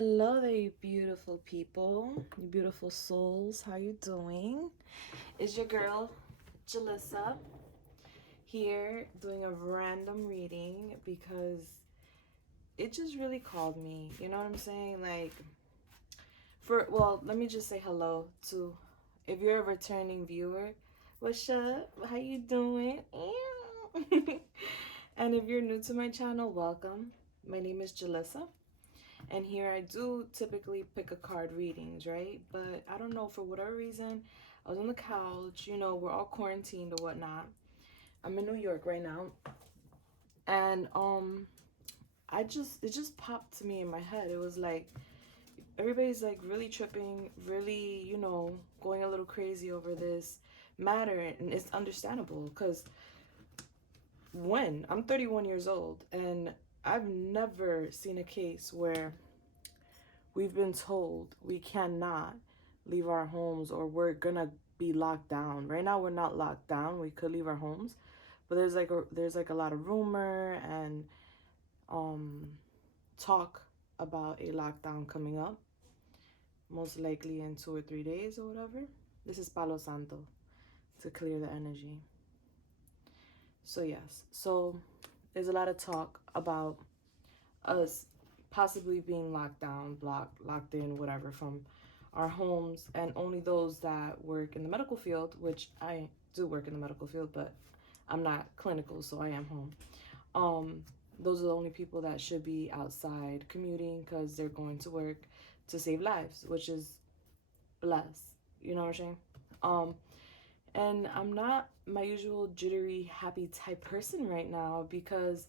Hello there, you beautiful people, you beautiful souls. How you doing? It's your girl, Julissa, here doing a random reading because it just really called me. You know what I'm saying? Like, well, let me just say hello to, if you're a returning viewer, what's up? How you doing? And if you're new to my channel, welcome. My name is Julissa. And here I do typically pick a card readings, right? But I don't know, for whatever reason, I was on the couch, you know, we're all quarantined or whatnot. I'm in New York right now. And it just popped to me in my head. It was like everybody's like really tripping, really, you know, going a little crazy over this matter, and it's understandable because when I'm 31 years old and I've never seen a case where we've been told we cannot leave our homes or we're gonna be locked down. Right now we're not locked down. We could leave our homes, but there's like a lot of rumor and talk about a lockdown coming up, most likely in 2 or 3 days or whatever. This is Palo Santo to clear the energy. So yes, so there's a lot of talk about us possibly being locked down, locked in, whatever, from our homes, and only those that work in the medical field, which I do work in the medical field, but I'm not clinical, so I am home. Those are the only people that should be outside commuting because they're going to work to save lives, which is blessed. You know what I'm saying? And I'm not my usual jittery, happy type person right now because,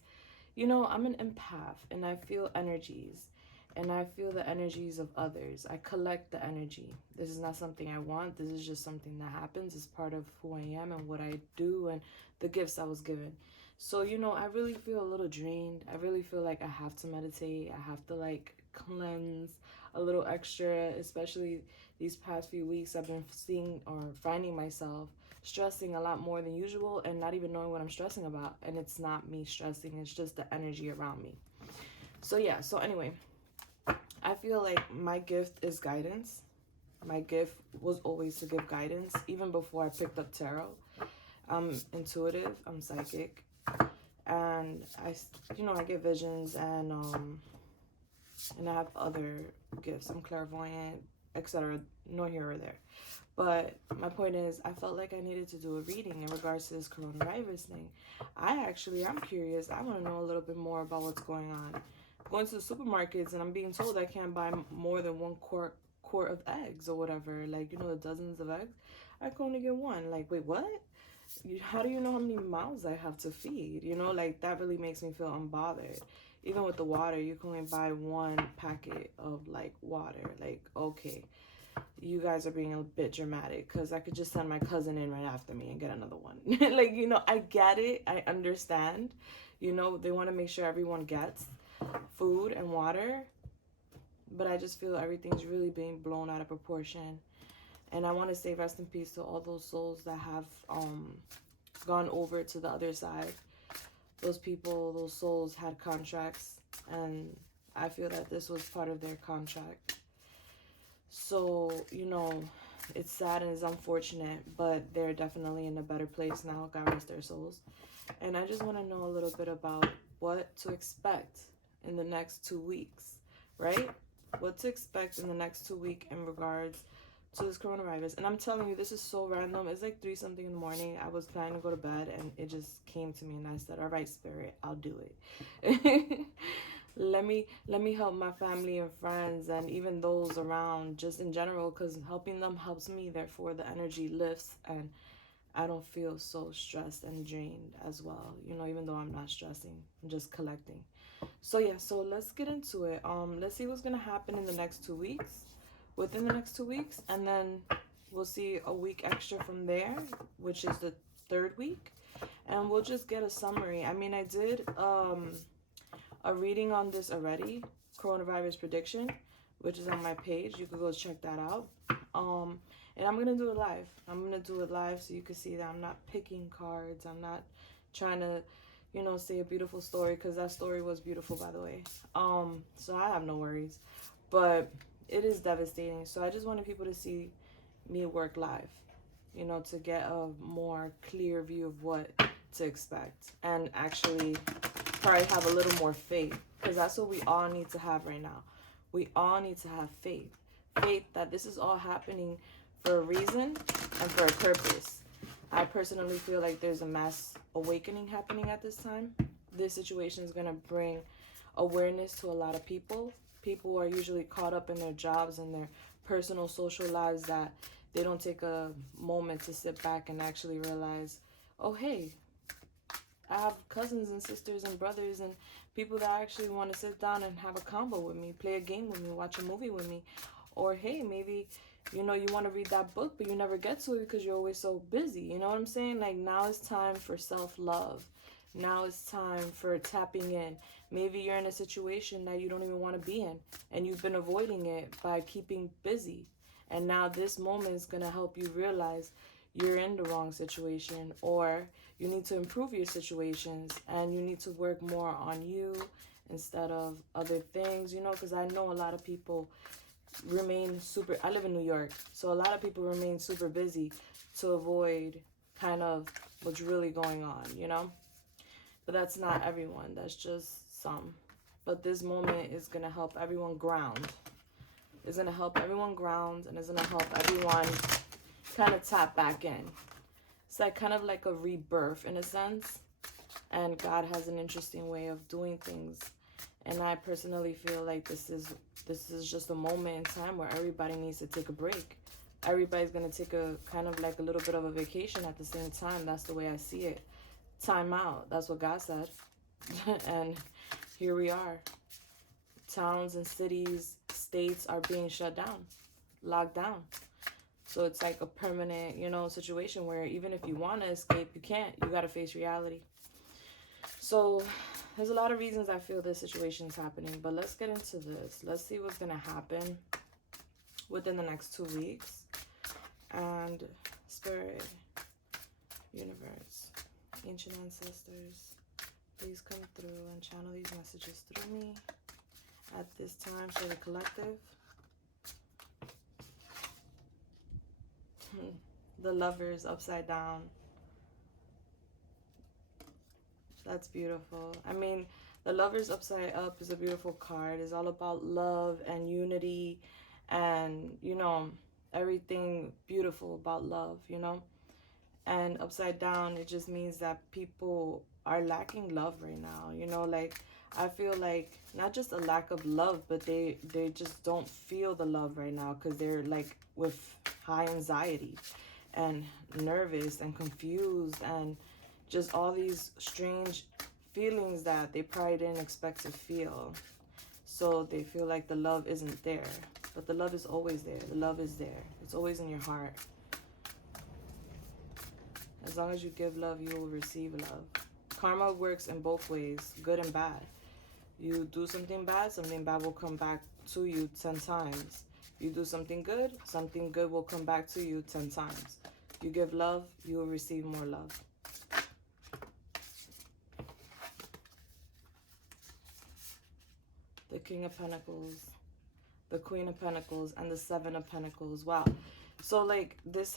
you know, I'm an empath and I feel energies and I feel the energies of others. I collect the energy. This is not something I want. This is just something that happens. It's part of who I am and what I do and the gifts I was given. So, you know, I really feel a little drained. I really feel like I have to meditate. I have to like cleanse a little extra, especially these past few weeks. I've been seeing or finding myself stressing a lot more than usual and not even knowing what I'm stressing about. And it's not me stressing, it's just the energy around me. So yeah, so anyway, I feel like my gift is guidance. My gift was always to give guidance, even before I picked up tarot. I'm intuitive, I'm psychic, and I get visions, and I have other gifts. I'm clairvoyant, etc. Nor here or there. But my point is, I felt like I needed to do a reading in regards to this coronavirus thing. I'm curious. I want to know a little bit more about what's going on. I'm going to the supermarkets and I'm being told I can't buy more than one quart of eggs or whatever. Like, you know, the dozens of eggs. I can only get one. Like, wait, what? How do you know how many mouths I have to feed? You know, like, that really makes me feel unbothered. Even with the water, you can only buy one packet of, like, water. Like, okay, you guys are being a bit dramatic because I could just send my cousin in right after me and get another one. Like, you know, I get it. I understand. You know, they want to make sure everyone gets food and water. But I just feel everything's really being blown out of proportion. And I want to say rest in peace to all those souls that have gone over to the other side. Those people, those souls had contracts. And I feel that this was part of their contract. So, you know, it's sad and it's unfortunate, but they're definitely in a better place now. God rest their souls. And I just want to know a little bit about what to expect in the next 2 weeks, right? What to expect in the next 2 weeks in regards to this coronavirus. And I'm telling you, this is so random. It's like 3 something in the morning. I was planning to go to bed and it just came to me and I said, all right, Spirit, I'll do it. let me help my family and friends and even those around, just in general, because helping them helps me. Therefore the energy lifts and I don't feel so stressed and drained as well, you know, even though I'm not stressing, I'm just collecting. So yeah, so let's get into it. Let's see what's gonna happen in the next 2 weeks, within the next 2 weeks, and then we'll see a week extra from there, which is the 3rd week, and we'll just get a summary. I mean, I did a reading on this already, coronavirus prediction, which is on my page. You can go check that out. And I'm gonna do it live. I'm gonna do it live so you can see that I'm not picking cards. I'm not trying to, you know, say a beautiful story, because that story was beautiful, by the way. So I have no worries. but it is devastating. So I just wanted people to see me work live, you know, to get a more clear view of what to expect, and actually probably have a little more faith, because that's what we all need to have right now. We all need to have faith. Faith that this is all happening for a reason and for a purpose. I personally feel like there's a mass awakening happening at this time. This situation is going to bring awareness to a lot of people. People are usually caught up in their jobs and their personal social lives that they don't take a moment to sit back and actually realize, oh, hey, I have cousins and sisters and brothers and people that actually want to sit down and have a combo with me, play a game with me, watch a movie with me. Or, hey, maybe, you know, you want to read that book, but you never get to it because you're always so busy. You know what I'm saying? Like, now it's time for self-love. Now it's time for tapping in. Maybe you're in a situation that you don't even want to be in, and you've been avoiding it by keeping busy. And now this moment is going to help you realize you're in the wrong situation, or you need to improve your situations, and you need to work more on you instead of other things, you know, because I know a lot of people remain super, I live in New York, so a lot of people remain super busy to avoid kind of what's really going on, you know. But that's not everyone, that's just some. But this moment is going to help everyone ground. It's going to help everyone ground, and it's going to help everyone kind of tap back in. It's like kind of like a rebirth in a sense. And God has an interesting way of doing things. And I personally feel like this is just a moment in time where everybody needs to take a break. Everybody's going to take a kind of like a little bit of a vacation at the same time. That's the way I see it. Time out. That's what God said. And here we are. Towns and cities, states are being shut down, locked down. So it's like a permanent, you know, situation where even if you want to escape, you can't. You got to face reality. So there's a lot of reasons I feel this situation is happening. But let's get into this. Let's see what's going to happen within the next 2 weeks. And Spirit, Universe, Ancient Ancestors, please come through and channel these messages through me at this time for the collective. The Lovers upside down. That's beautiful. I mean, the Lovers upside up is a beautiful card. It's all about love and unity and, you know, everything beautiful about love, you know. And upside down, it just means that people are lacking love right now, you know. Like, I feel like not just a lack of love, but they just don't feel the love right now because they're like with high anxiety and nervous and confused and just all these strange feelings that they probably didn't expect to feel. So they feel like the love isn't there, but the love is always there. The love is there. It's always in your heart. As long as you give love, you will receive love. Karma works in both ways, good and bad. You do something bad will come back to you 10 times. You do something good will come back to you 10 times. You give love, you will receive more love. The King of Pentacles, the Queen of Pentacles, and the Seven of Pentacles. Wow. So, like, this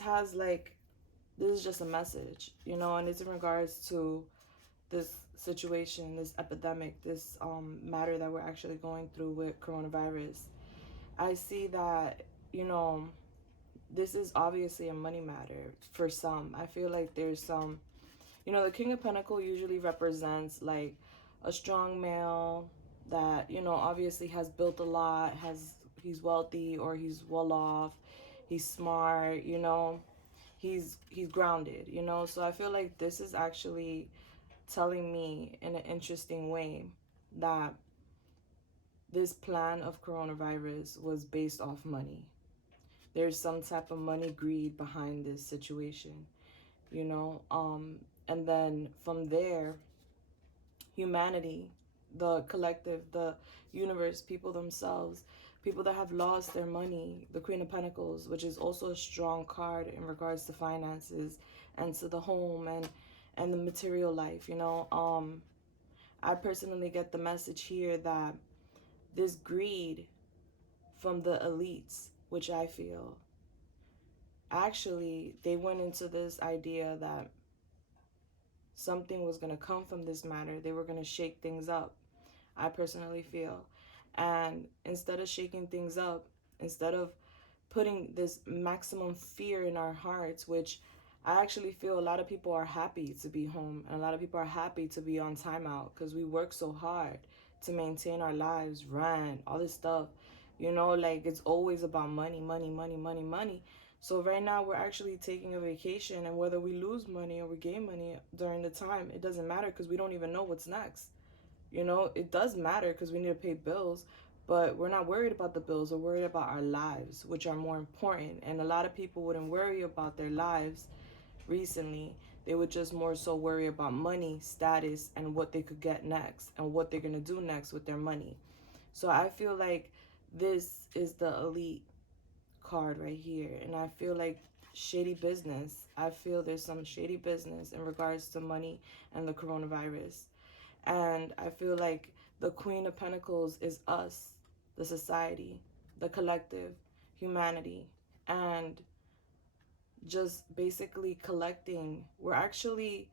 is just a message, you know, and it's in regards to this situation, this epidemic, this matter that we're actually going through with coronavirus. I see that, you know, this is obviously a money matter for some. I feel like there's some, you know, the King of Pentacles usually represents like a strong male that, you know, obviously has built a lot, he's wealthy or he's well off, he's smart, you know, he's grounded, you know. So I feel like this is actually telling me in an interesting way that this plan of coronavirus was based off money. There's some type of money greed behind this situation, you know. And then from there, humanity, the collective, the universe, people themselves, people that have lost their money, the Queen of Pentacles, which is also a strong card in regards to finances and to the home and the material life, you know. I personally get the message here that this greed from the elites, which I feel actually they went into this idea that something was going to come from this matter. They were going to shake things up, I personally feel. And instead of shaking things up, instead of putting this maximum fear in our hearts, which I actually feel a lot of people are happy to be home, and a lot of people are happy to be on timeout because we work so hard to maintain our lives, rent, all this stuff. You know, like it's always about money, money, money, money, money. So right now we're actually taking a vacation, and whether we lose money or we gain money during the time, it doesn't matter because we don't even know what's next. You know, it does matter because we need to pay bills, but we're not worried about the bills. We're worried about our lives, which are more important. And a lot of people wouldn't worry about their lives recently. They would just more so worry about money, status, and what they could get next and what they're going to do next with their money. So I feel like this is the elite card right here. And I feel like shady business. I feel there's some shady business in regards to money and the coronavirus. And I feel like the Queen of Pentacles is us, the society, the collective, humanity, and just basically collecting. We're actually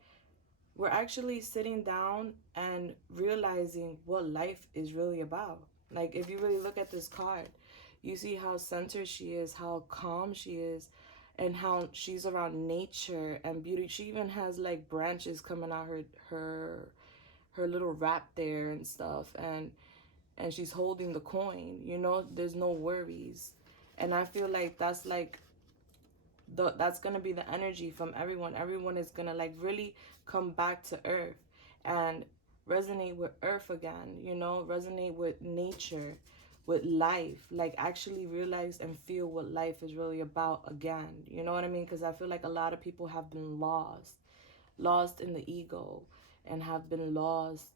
sitting down and realizing what life is really about. Like if you really look at this card, you see how centered she is, how calm she is, and how she's around nature and beauty. She even has like branches coming out her little wrap there and stuff, and she's holding the coin. You know, there's no worries. And I feel like that's like that's gonna be the energy from everyone. Everyone is gonna like really come back to earth and resonate with earth again, you know, resonate with nature, with life, like actually realize and feel what life is really about again. You know what I mean? Because I feel like a lot of people have been lost in the ego, and have been lost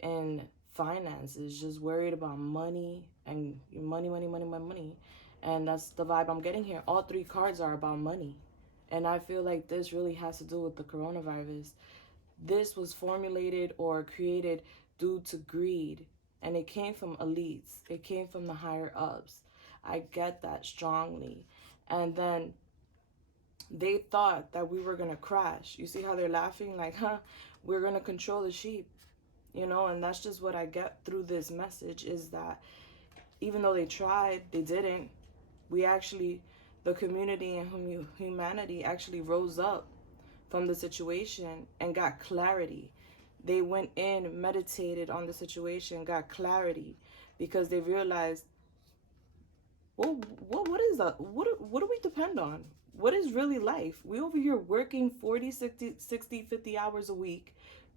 in finances, just worried about money and money, money, money, money, money. And that's the vibe I'm getting here. All three cards are about money. And I feel like this really has to do with the coronavirus. This was formulated or created due to greed. And it came from elites. It came from the higher ups. I get that strongly. And then they thought that we were going to crash. You see how they're laughing? Like, we're going to control the sheep. You know, and that's just what I get through this message, is that even though they tried, they didn't. We actually, the community and humanity actually rose up from the situation and got clarity. They went in, meditated on the situation, got clarity, because they realized, well, what is that? What do we depend on? What is really life? We over here working 40, 60, 50 hours a week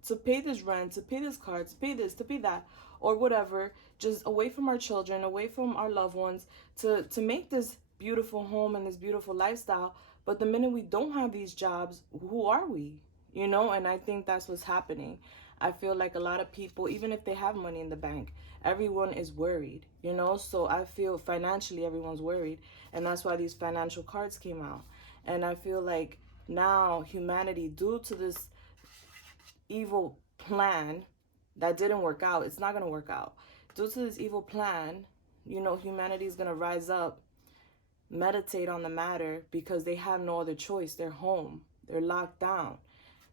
to pay this rent, to pay this car, to pay this, to pay that, or whatever, just away from our children, away from our loved ones, to make this beautiful home and this beautiful lifestyle. But the minute we don't have these jobs, who are we? You know, and I think that's what's happening. I feel like a lot of people, even if they have money in the bank, everyone is worried, you know? So I feel financially everyone's worried. And that's why these financial cards came out. And I feel like now humanity, due to this evil plan that didn't work out, it's not going to work out. Due to this evil plan, you know, humanity is going to rise up, meditate on the matter, because they have no other choice. They're home. They're locked down.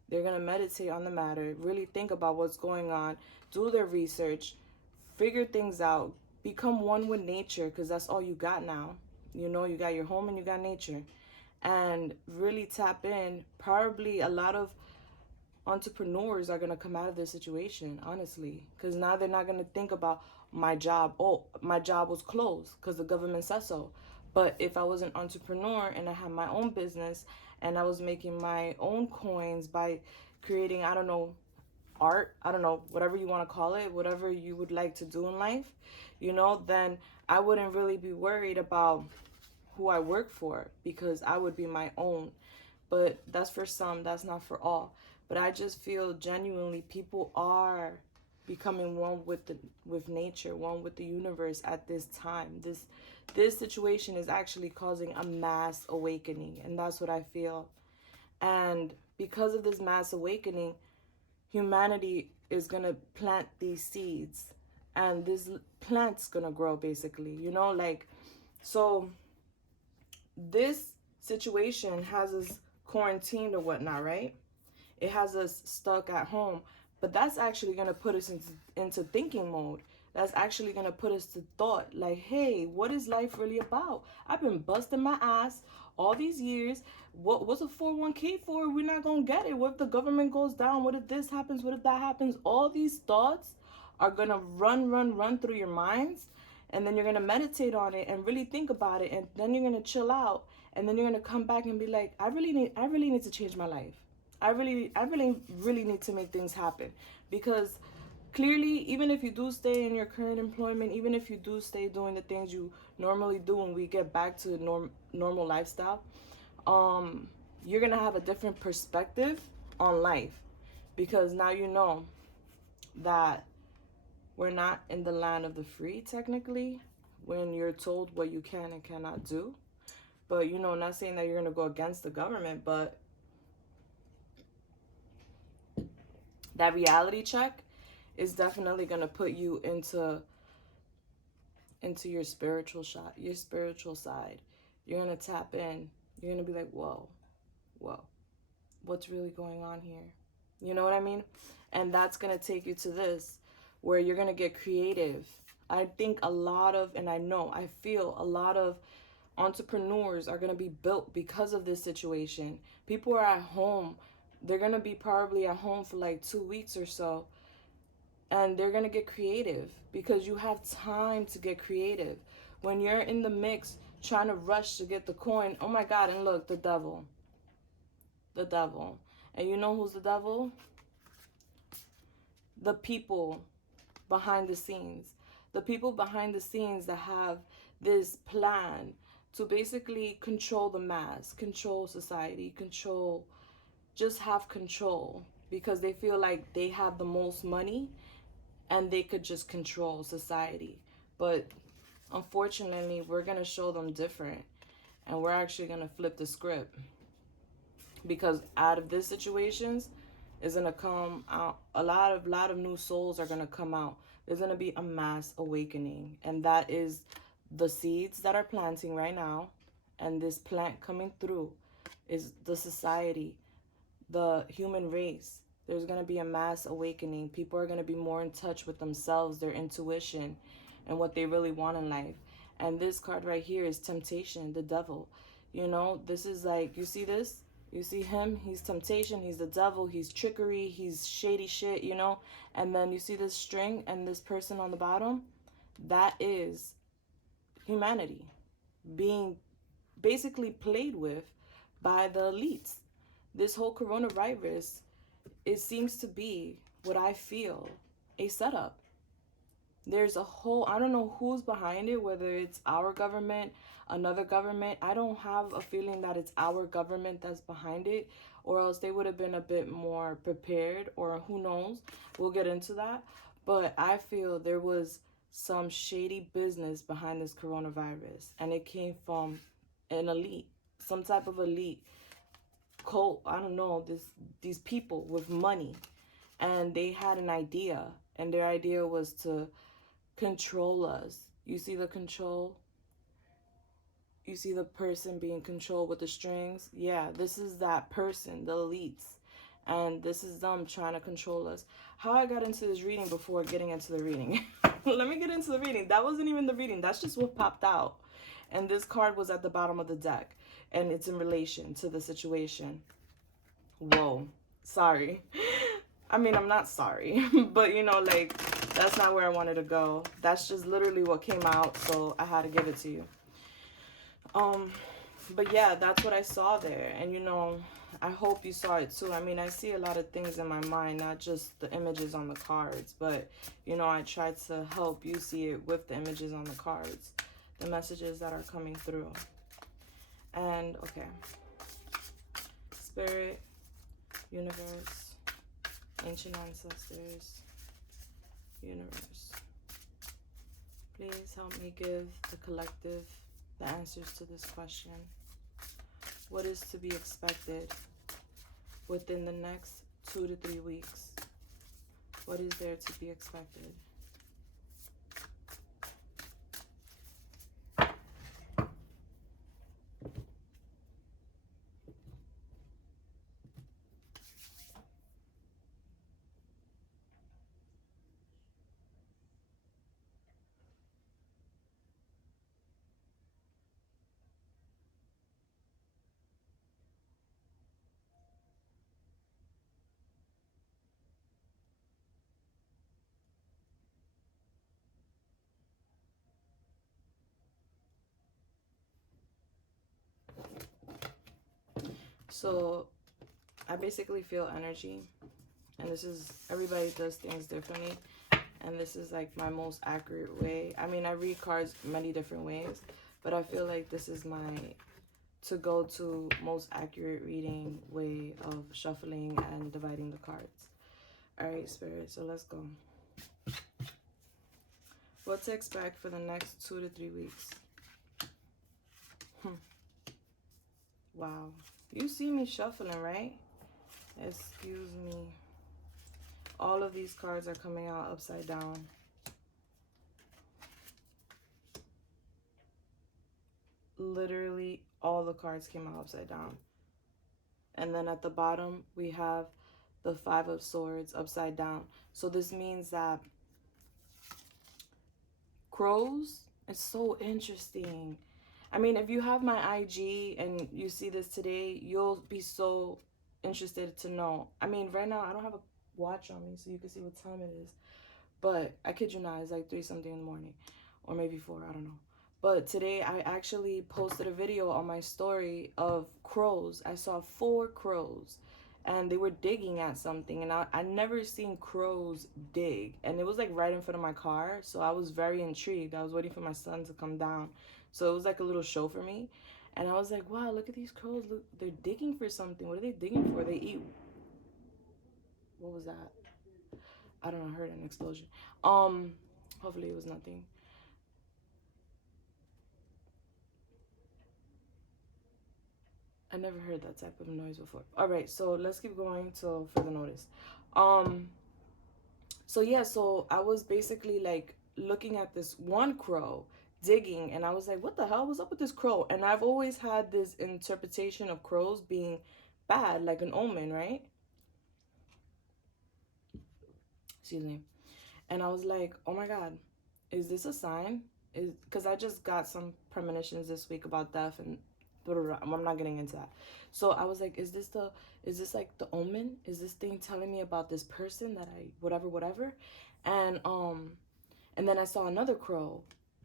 They're going to meditate on the matter, really think about what's going on, do their research, figure things out, become one with nature, because that's all you got now. You know, you got your home and you got nature. And really tap in. Probably a lot of entrepreneurs are going to come out of this situation, honestly, because now they're not going to think about my job. Oh, my job was closed because the government said so. But if I was an entrepreneur and I had my own business and I was making my own coins by creating, I don't know, art, I don't know, whatever you want to call it, whatever you would like to do in life, you know, then I wouldn't really be worried about who I work for, because I would be my own. But that's for some, that's not for all. But I just feel genuinely people are becoming one with nature, one with the universe at this time. This situation is actually causing a mass awakening, and that's what I feel. And because of this mass awakening, humanity is going to plant these seeds, and this plant's going to grow, basically. You know, like So this situation has us quarantined or whatnot, right? It has us stuck at home. But that's actually going to put us into thinking mode. That's actually going to put us to thought. Like, hey, what is life really about? I've been busting my ass all these years. What's a 401k for? We're not going to get it. What if the government goes down? What if this happens? What if that happens? All these thoughts are going to run through your minds. And then you're going to meditate on it and really think about it. And then you're going to chill out. And then you're going to come back and be like, I really need to change my life. I really need to make things happen, because clearly, even if you do stay in your current employment, even if you do stay doing the things you normally do when we get back to normal lifestyle, you're gonna have a different perspective on life, because now you know that we're not in the land of the free technically when you're told what you can and cannot do. But you know, not saying that you're gonna go against the government, but that reality check is definitely going to put you into your spiritual shot, your spiritual side. You're going to tap in. You're going to be like, whoa, what's really going on here? You know what I mean? And that's going to take you to this, where you're going to get creative. I think I feel a lot of entrepreneurs are going to be built because of this situation. People are at home. They're going to be probably at home for like 2 weeks or so. And they're going to get creative, because you have time to get creative. When you're in the mix trying to rush to get the coin, oh my God, and look, the devil. The devil. And you know who's the devil? The people behind the scenes. The people behind the scenes that have this plan to basically control the mass, control society, just have control, because they feel like they have the most money and they could just control society. But unfortunately, we're going to show them different, and we're actually going to flip the script, because out of these situations is going to come out a lot of new souls are going to come out. There's going to be a mass awakening, and that is the seeds that are planting right now. And this plant coming through is the society, the human race. There's going to be a mass awakening. People are going to be more in touch with themselves, their intuition, and what they really want in life. And this card right here is temptation, the devil. You know, this is like, you see this? You see him? He's temptation. He's the devil. He's trickery. He's shady shit, you know? And then you see this string and this person on the bottom? That is humanity being basically played with by the elites. This whole coronavirus, it seems to be, what I feel, a setup. There's a whole, I don't know who's behind it, whether it's our government, another government. I don't have a feeling that it's our government that's behind it, or else they would have been a bit more prepared, or who knows. We'll get into that. But I feel there was some shady business behind this coronavirus, and it came from an elite, some type of elite cult. I don't know, these people with money, and they had an idea, and their idea was to control us. You see the control? You see the person being controlled with the strings? Yeah, this is that person, the elites. And this is them trying to control us. How I got into this reading before getting into the reading. Let me get into the reading. That wasn't even the reading. That's just what popped out. And this card was at the bottom of the deck. And it's in relation to the situation. Whoa. Sorry. I mean, I'm not sorry. But, you know, like, that's not where I wanted to go. That's just literally what came out. So I had to give it to you. But yeah, that's what I saw there. And, you know, I hope you saw it too. I mean, I see a lot of things in my mind, not just the images on the cards, but, you know, I tried to help you see it with the images on the cards, the messages that are coming through. And, okay. Spirit, universe, ancient ancestors, universe. Please help me give the collective the answers to this question. What is to be expected within the next 2 to 3 weeks? What is there to be expected? So I basically feel energy, and this is, everybody does things differently, and this is like my most accurate way. I mean, I read cards many different ways, but I feel like this is my to most accurate reading way of shuffling and dividing the cards. All right, Spirit, so let's go. What to expect for the next 2 to 3 weeks? Wow. You see me shuffling, right? Excuse me. All of these cards are coming out upside down. Literally, all the cards came out upside down. And then at the bottom, we have the 5 of Swords upside down. So this means that crows, it's so interesting. I mean, if you have my IG and you see this today, you'll be so interested to know. I mean, right now, I don't have a watch on me, so you can see what time it is. But I kid you not, it's like 3 something in the morning. Or maybe 4, I don't know. But today, I actually posted a video on my story of crows. I saw 4 crows. And they were digging at something, and I never seen crows dig, and it was like right in front of my car, so I was very intrigued. I was waiting for my son to come down, so it was like a little show for me, and I was like, wow, look at these crows, look, they're digging for something. What are they digging for? They eat, what was that? I don't know, I heard an explosion. Hopefully it was nothing. I never heard that type of noise before. All right, so let's keep going till further notice. So yeah, so I was basically like looking at this one crow digging, and I was like, what the hell was up with this crow? And I've always had this interpretation of crows being bad, like an omen, right? Excuse me. And I was like, oh my God, is this a sign? Is because I just got some premonitions this week about death and I'm not getting into that. So I was like, is this like the omen? Is this thing telling me about this person that I whatever? And then I saw another crow.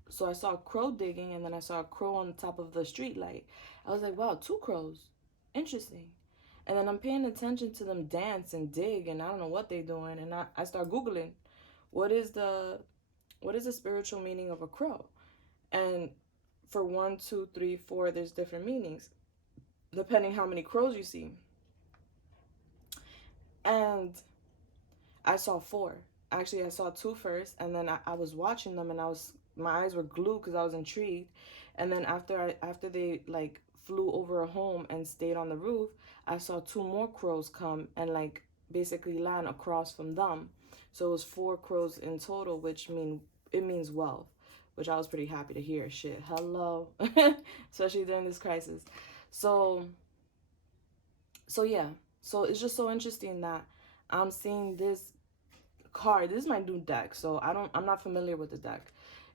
So I saw a crow digging, and then I saw a crow on the top of the street light. I was like, wow, 2 crows. Interesting. And then I'm paying attention to them dance and dig, and I don't know what they're doing. And I start Googling, what is the spiritual meaning of a crow? And for 1, 2, 3, 4, there's different meanings depending how many crows you see. And I saw 4. Actually, I saw 2 first, and then I was watching them, and my eyes were glued because I was intrigued. And then after they like flew over a home and stayed on the roof, I saw 2 more crows come and like basically land across from them. So it was 4 crows in total, which means wealth, which I was pretty happy to hear. Shit, hello. Especially during this crisis. So yeah. So it's just so interesting that I'm seeing this card. This is my new deck, so I'm not familiar with the deck.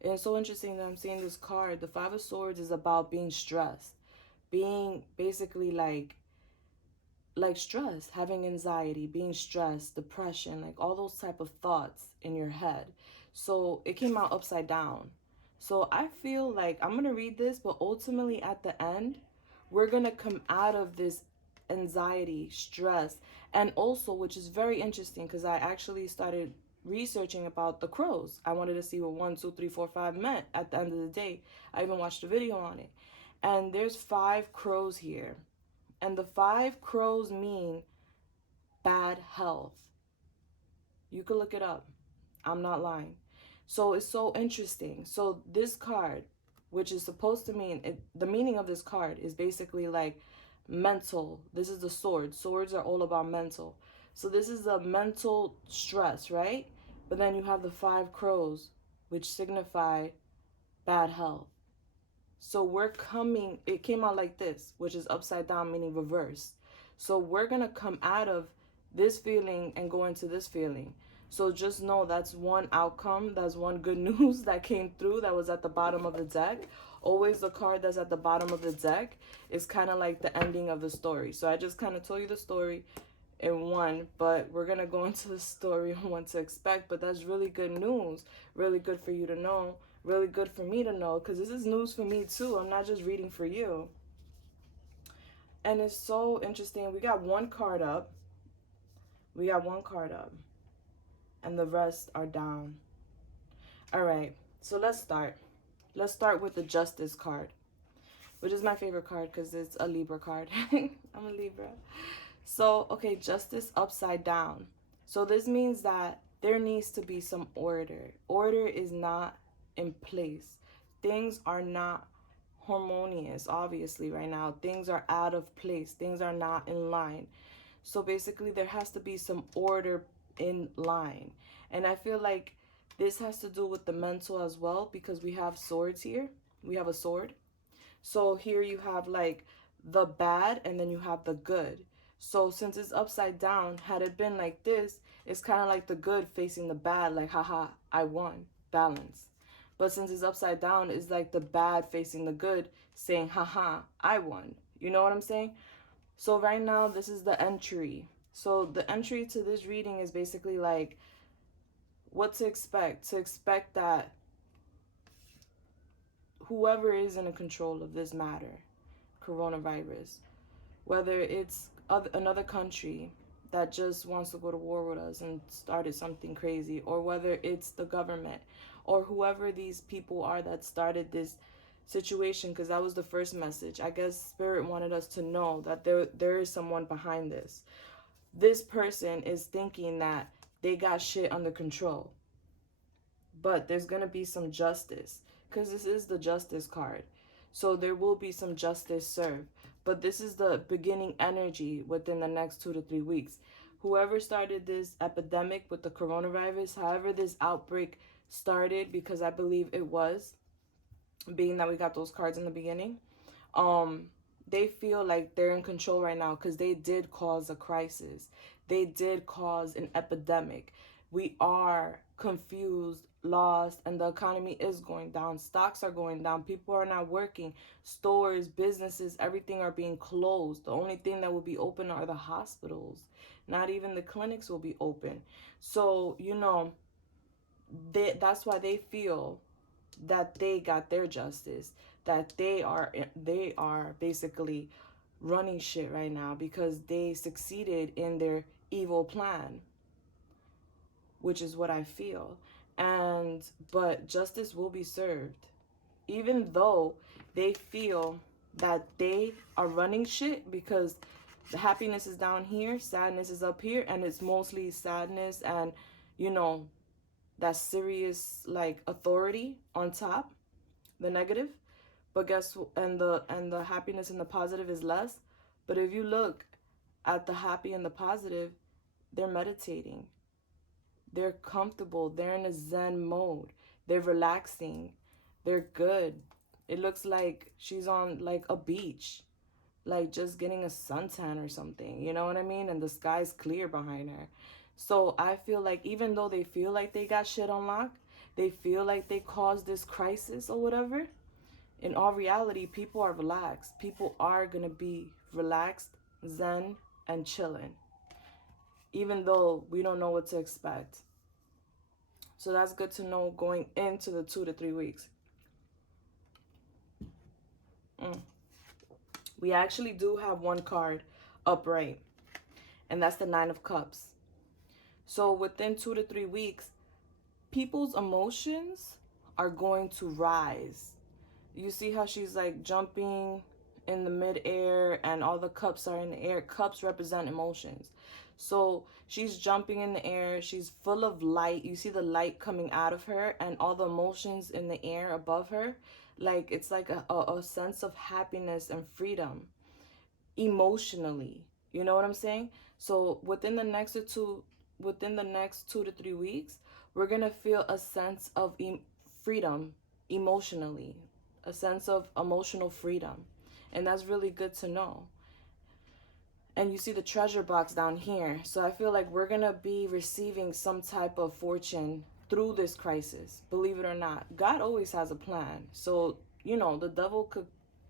And it's so interesting that I'm seeing this card. The 5 of Swords is about being stressed. Being basically like stress, having anxiety, being stressed, depression, like all those type of thoughts in your head. So it came out upside down. So I feel like I'm going to read this, but ultimately at the end, we're going to come out of this anxiety, stress, and also, which is very interesting because I actually started researching about the crows. I wanted to see what 1, 2, 3, 4, 5 meant at the end of the day. I even watched a video on it. And there's 5 crows here. And the 5 crows mean bad health. You can look it up. I'm not lying. So it's so interesting. So this card, which is supposed to mean, the meaning of this card is basically like mental. This is the sword. Swords are all about mental. So this is a mental stress, right? But then you have the 5 crows, which signify bad health. So it came out like this, which is upside down, meaning reverse. So we're going to come out of this feeling and go into this feeling. So just know that's one outcome. That's one good news that came through that was at the bottom of the deck. Always the card that's at the bottom of the deck is kind of like the ending of the story. So I just kind of told you the story in one, but we're going to go into the story on what to expect. But that's really good news. Really good for you to know. Really good for me to know, because this is news for me too. I'm not just reading for you. And it's so interesting. We got one card up. We got one card up. And the rest are down. All right. So let's start. Let's start with the Justice card, which is my favorite card because it's a Libra card. I'm a Libra. So, okay, Justice upside down. So this means that there needs to be some order. Order is not in place. Things are not harmonious, obviously, right now. Things are out of place. Things are not in line. So basically, there has to be some order in line. And I feel like this has to do with the mental as well, because we have swords here. We have a sword. So here you have like the bad and then you have the good. So since it's upside down, had it been like this, it's kind of like the good facing the bad, like, haha, I won, balance. But since it's upside down, it's like the bad facing the good, saying, haha, I won. You know what I'm saying? So right now, this is the entry. So the entry to this reading is basically like what to expect. To expect that whoever is in control of this matter, coronavirus, whether it's another country that just wants to go to war with us and started something crazy, or whether it's the government, or whoever these people are that started this situation, because that was the first message. I guess Spirit wanted us to know that there is someone behind this. This person is thinking that they got shit under control, but there's going to be some justice, because this is the Justice card. So there will be some justice served. But this is the beginning energy within the next 2 to 3 weeks. Whoever started this epidemic with the coronavirus, however this outbreak started, because I believe it was, being that we got those cards in the beginning, they feel like they're in control right now because they did cause a crisis. They did cause an epidemic. We are confused, lost, and the economy is going down. Stocks are going down. People are not working. Stores, businesses, everything are being closed. The only thing that will be open are the hospitals. Not even the clinics will be open. So, you know, that's why they feel that they got their justice, that they are basically running shit right now because they succeeded in their evil plan, which is what I feel. But justice will be served, even though they feel that they are running shit, because the happiness is down here, sadness is up here, and it's mostly sadness and, you know, that serious like authority on top, the negative. But and the happiness and the positive is less. But if you look at the happy and the positive, they're meditating, they're comfortable, they're in a zen mode, they're relaxing, they're good. It looks like she's on like a beach, like just getting a suntan or something, you know what I mean? And the sky's clear behind her. So I feel like even though they feel like they got shit on lock, they feel like they caused this crisis or whatever, in all reality, people are relaxed. People are going to be relaxed, zen, and chilling, even though we don't know what to expect. So that's good to know going into the 2 to 3 weeks. We actually do have one card upright, and that's the 9 of Cups. So within 2 to 3 weeks, people's emotions are going to rise. You see how she's like jumping in the midair and all the cups are in the air. Cups represent emotions. So she's jumping in the air. She's full of light. You see the light coming out of her and all the emotions in the air above her. Like it's like a sense of happiness and freedom emotionally. You know what I'm saying? So within the next 2 to 3 weeks, we're going to feel a sense of freedom emotionally, a sense of emotional freedom. And that's really good to know. And you see the treasure box down here. So I feel like we're going to be receiving some type of fortune through this crisis. Believe it or not, God always has a plan. So, you know, the devil could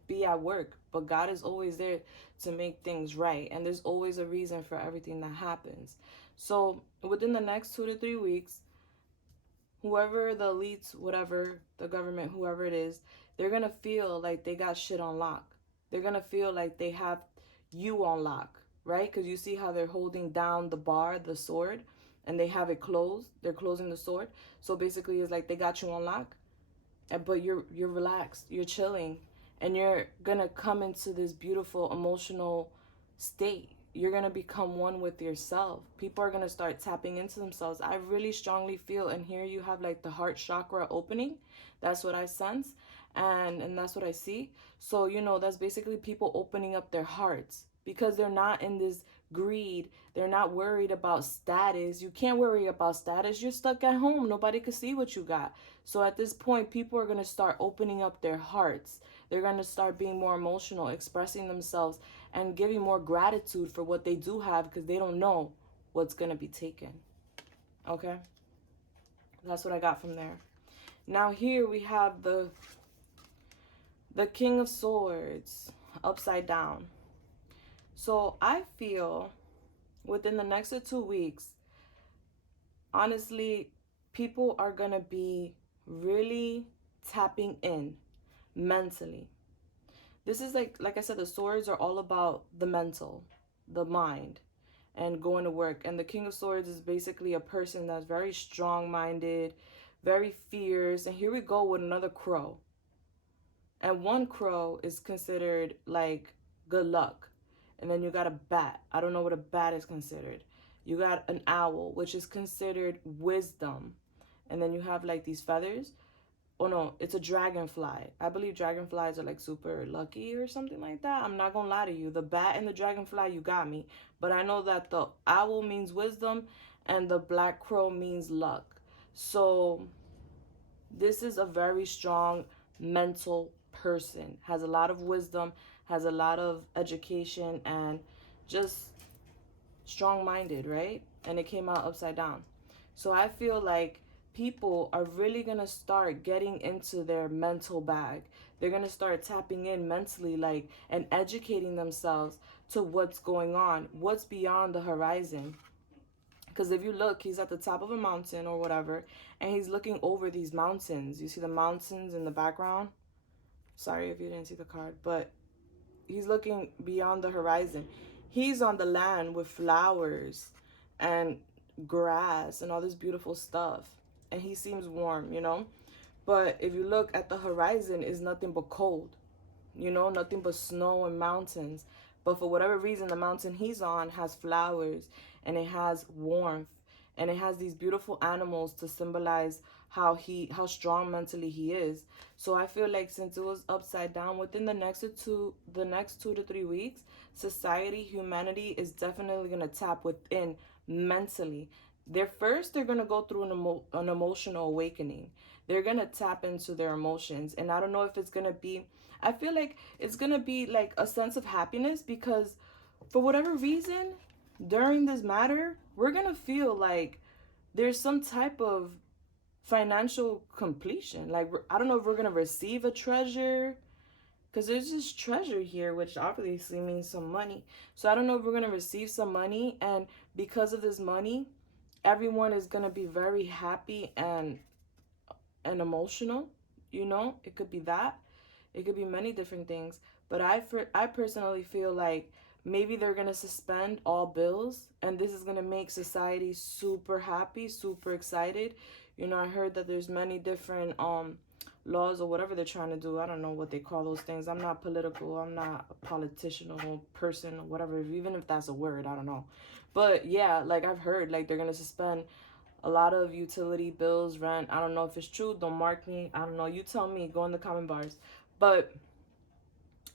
be at work, but God is always there to make things right. And there's always a reason for everything that happens. So within the next 2 to 3 weeks, whoever the elites, whatever, the government, whoever it is, they're going to feel like they got shit on lock. They're going to feel like they have, you on lock, right? Because you see how they're holding down the bar, the sword, and they have it closed. They're closing the sword. So basically it's like they got you on lock, but you're relaxed, you're chilling, and you're gonna come into this beautiful emotional state. You're gonna become one with yourself. People are gonna start tapping into themselves. I really strongly feel, and here you have like the heart chakra opening. That's what I sense, and that's what I see. So you know, that's basically people opening up their hearts because they're not in this greed. They're not worried about status. You can't worry about status. You're stuck at home. Nobody can see what you got. So at this point, people are going to start opening up their hearts. They're going to start being more emotional, expressing themselves, and giving more gratitude for what they do have because they don't know what's going to be taken. Okay? That's what I got from there. Now here we have the King of Swords upside down. So I feel within the next 2 weeks, honestly, people are going to be really tapping in mentally. This is like I said, the swords are all about the mental, the mind, and going to work. And the King of Swords is basically a person that's very strong-minded, very fierce. And here we go with another crow. And one crow is considered like good luck. And then you got a bat. I don't know what a bat is considered. You got an owl, which is considered wisdom. And then you have like these feathers. Oh no, it's a dragonfly. I believe dragonflies are like super lucky or something like that. I'm not gonna lie to you. The bat and the dragonfly, you got me. But I know that the owl means wisdom and the black crow means luck. So this is a very strong mental person. Has a lot of wisdom, has a lot of education, and just strong-minded, right? And it came out upside down. So I feel like people are really going to start getting into their mental bag. They're going to start tapping in mentally, like, and educating themselves to what's going on, what's beyond the horizon. Because if you look, he's at the top of a mountain or whatever, and he's looking over these mountains. You see the mountains in the background? Sorry if you didn't see the card, but he's looking beyond the horizon. He's on the land with flowers and grass and all this beautiful stuff. And he seems warm, you know? But if you look at the horizon, it's nothing but cold, you know, nothing but snow and mountains. But for whatever reason, the mountain he's on has flowers and it has warmth and it has these beautiful animals to symbolize how strong mentally he is. So I feel like since it was upside down, within the next 2 to 3 weeks, society, humanity is definitely going to tap within mentally. They're going to go through an emotional awakening. They're going to tap into their emotions. And I don't know if it's going to be, I feel like it's going to be like a sense of happiness because for whatever reason, during this matter, we're going to feel like there's some type of financial completion. Like, I don't know if we're going to receive a treasure because there's this treasure here, which obviously means some money. So I don't know if we're going to receive some money. And because of this money, everyone is going to be very happy and emotional. You know, it could be that. It could be many different things. But I personally feel like maybe they're going to suspend all bills. And this is going to make society super happy, super excited. You know, I heard that there's many different laws or whatever they're trying to do. I don't know what they call those things. I'm not political. I'm not a politicianal person or whatever. Even if that's a word, I don't know. But yeah, like I've heard like they're going to suspend a lot of utility bills, rent. I don't know if it's true. Don't mark me. I don't know. You tell me. Go in the comment bars. But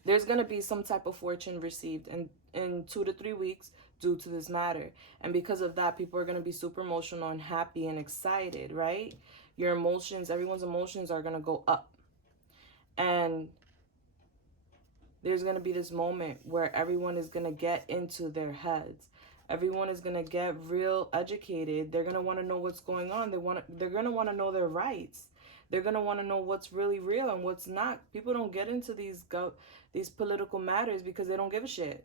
there's going to be some type of fortune received in 2 to 3 weeks due to this matter. And because of that, people are going to be super emotional and happy and excited, right? Your emotions, everyone's emotions are going to go up. And there's going to be this moment where everyone is going to get into their heads. Everyone is going to get real educated. They're going to want to know what's going on. They're going to want to know their rights. They're going to want to know what's really real and what's not. People don't get into these political matters because they don't give a shit.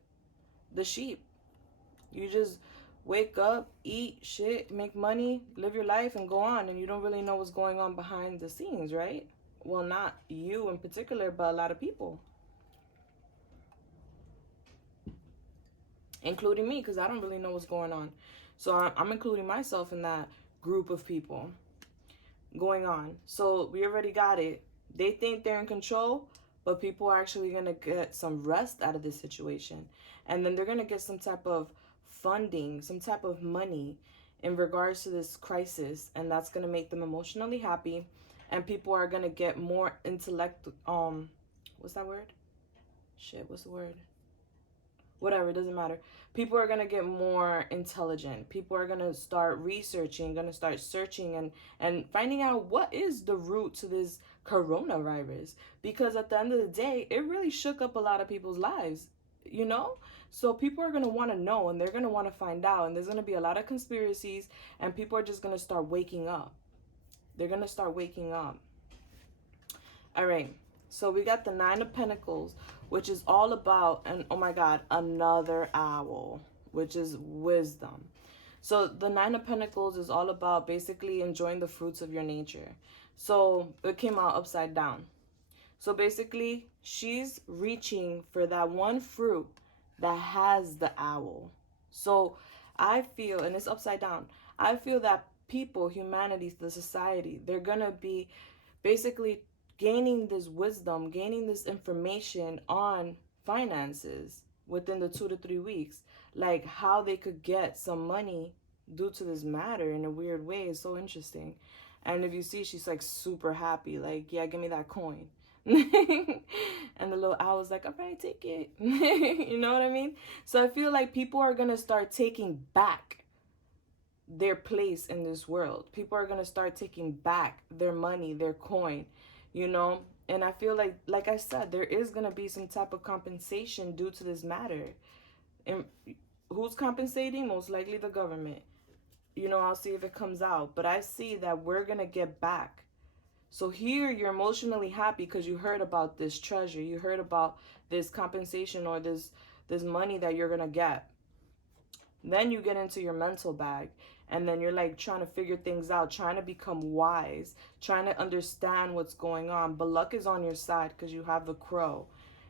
The sheep. You just wake up, eat shit, make money, live your life, and go on. And you don't really know what's going on behind the scenes, right? Well, not you in particular, but a lot of people. including me, because I don't really know what's going on. So I'm including myself in that group of people going on. So we already got it. They think they're in control, but people are actually going to get some rest out of this situation. And then they're going to get some type of funding, some type of money in regards to this crisis. And that's going to make them emotionally happy. And people are going to get more what's that word? Shit, what's the word? Whatever, it doesn't matter. People are going to get more intelligent. People are going to start researching, going to start searching and finding out what is the root to this coronavirus. Because at the end of the day, it really shook up a lot of people's lives, you know? So people are going to want to know, and they're going to want to find out. And there's going to be a lot of conspiracies, and people are just going to start waking up. They're going to start waking up. All right. So we got the Nine of Pentacles, which is all about, and oh my God, another owl, which is wisdom. So the Nine of Pentacles is all about basically enjoying the fruits of your nature. So it came out upside down. So basically, she's reaching for that one fruit that has the owl. So I feel, and it's upside down, I feel that people, humanity, the society, they're going to be basically gaining this wisdom, gaining this information on finances within the 2 to 3 weeks. Like how they could get some money due to this matter in a weird way is so interesting. And if you see, she's like super happy. Like, yeah, give me that coin. And the little owl's like, all right, take it. You know what I mean? So I feel like people are going to start taking back their place in this world. People are going to start taking back their money, their coin, you know? And I feel like I said, there is going to be some type of compensation due to this matter. And who's compensating? Most likely the government. You know, I'll see if it comes out. But I see that we're going to get back. So here you're emotionally happy because you heard about this treasure. You heard about this compensation or this money that you're going to get. Then you get into your mental bag. And then you're like trying to figure things out, trying to become wise, trying to understand what's going on. But luck is on your side because you have the crow.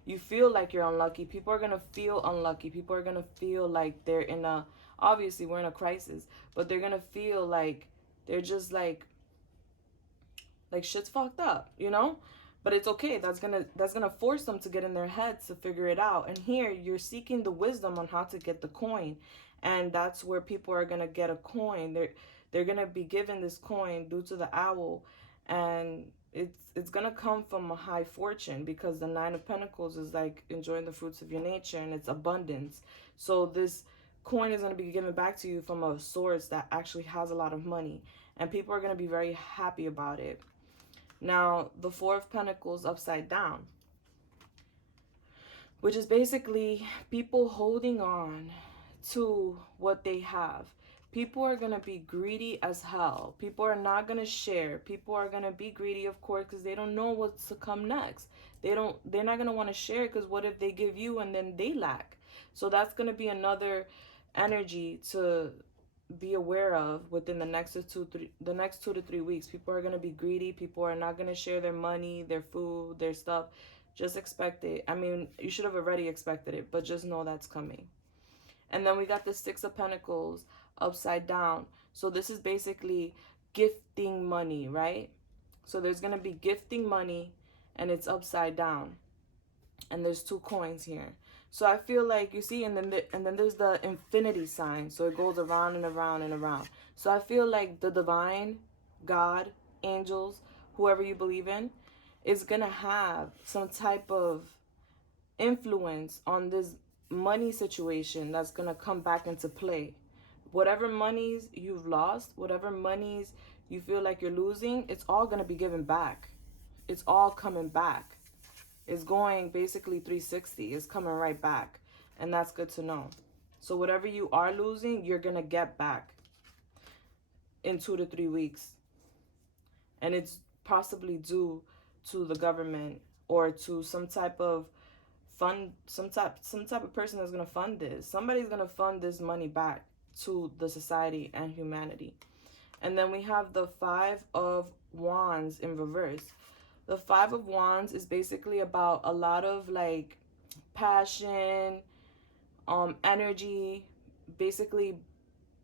You feel like you're unlucky. People are going to feel unlucky. People are going to feel like they're in a, obviously we're in a crisis, but they're going to feel like they're just like shit's fucked up, you know? But it's okay. That's gonna force them to get in their heads to figure it out. And here you're seeking the wisdom on how to get the coin. And that's where people are gonna get a coin. They're gonna be given this coin due to the owl, and it's gonna come from a high fortune because the Nine of Pentacles is like enjoying the fruits of your nature and it's abundance. So this coin is gonna be given back to you from a source that actually has a lot of money, and people are gonna be very happy about it. Now, the Four of Pentacles upside down, which is basically people holding on to what they have. People are going to be greedy as hell. People are not going to share. People are going to be greedy, of course, because they don't know what's to come next. They're not going to want to share because what if they give you and then they lack? So that's going to be another energy to be aware of within the next 2 to 3 weeks. People are going to be greedy. People are not going to share their money, their food, their stuff. Just expect it. I mean, you should have already expected it, but just know that's coming. And then we got the Six of Pentacles upside down. So this is basically gifting money, right? So there's going to be gifting money and it's upside down. And there's 2 coins here. So I feel like, you see, and then there's the infinity sign. So it goes around and around and around. So I feel like the divine, God, angels, whoever you believe in, is going to have some type of influence on this money situation that's going to come back into play. Whatever monies you've lost, whatever monies you feel like you're losing, it's all going to be given back. It's all coming back. It's going basically 360. It's coming right back. And that's good to know. So whatever you are losing, you're going to get back in 2 to 3 weeks. And it's possibly due to the government or to some type of fund, some type of person that's going to fund this. Somebody's going to fund this money back to the society and humanity. And then we have the Five of Wands in reverse. The Five of Wands is basically about a lot of like passion, energy basically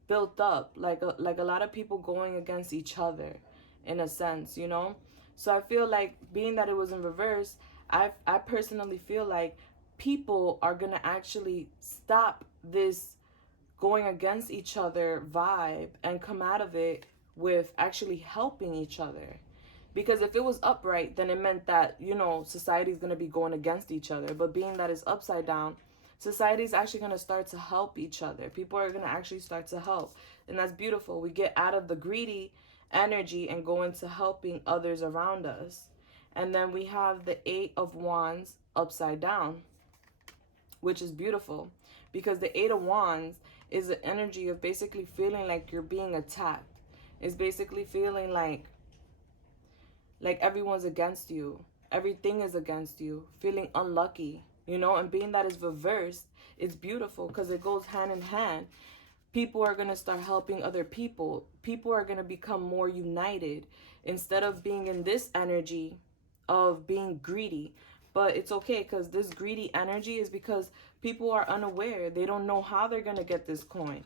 built up, like a lot of people going against each other in a sense, you know. So I feel like, being that it was in reverse, I personally feel like people are gonna actually stop this going against each other vibe and come out of it with actually helping each other. Because if it was upright, then it meant that, you know, society is going to be going against each other. But being that it's upside down, society is actually going to start to help each other. People are going to actually start to help. And that's beautiful. We get out of the greedy energy and go into helping others around us. And then we have the 8 of Wands upside down, which is beautiful. Because the 8 of Wands is the energy of basically feeling like you're being attacked. It's basically feeling like everyone's against you. Everything is against you. Feeling unlucky, you know, and being that is reversed, it's beautiful because it goes hand in hand. People are going to start helping other people. People are going to become more united instead of being in this energy of being greedy. But it's okay, because this greedy energy is because people are unaware. They don't know how they're going to get this coin.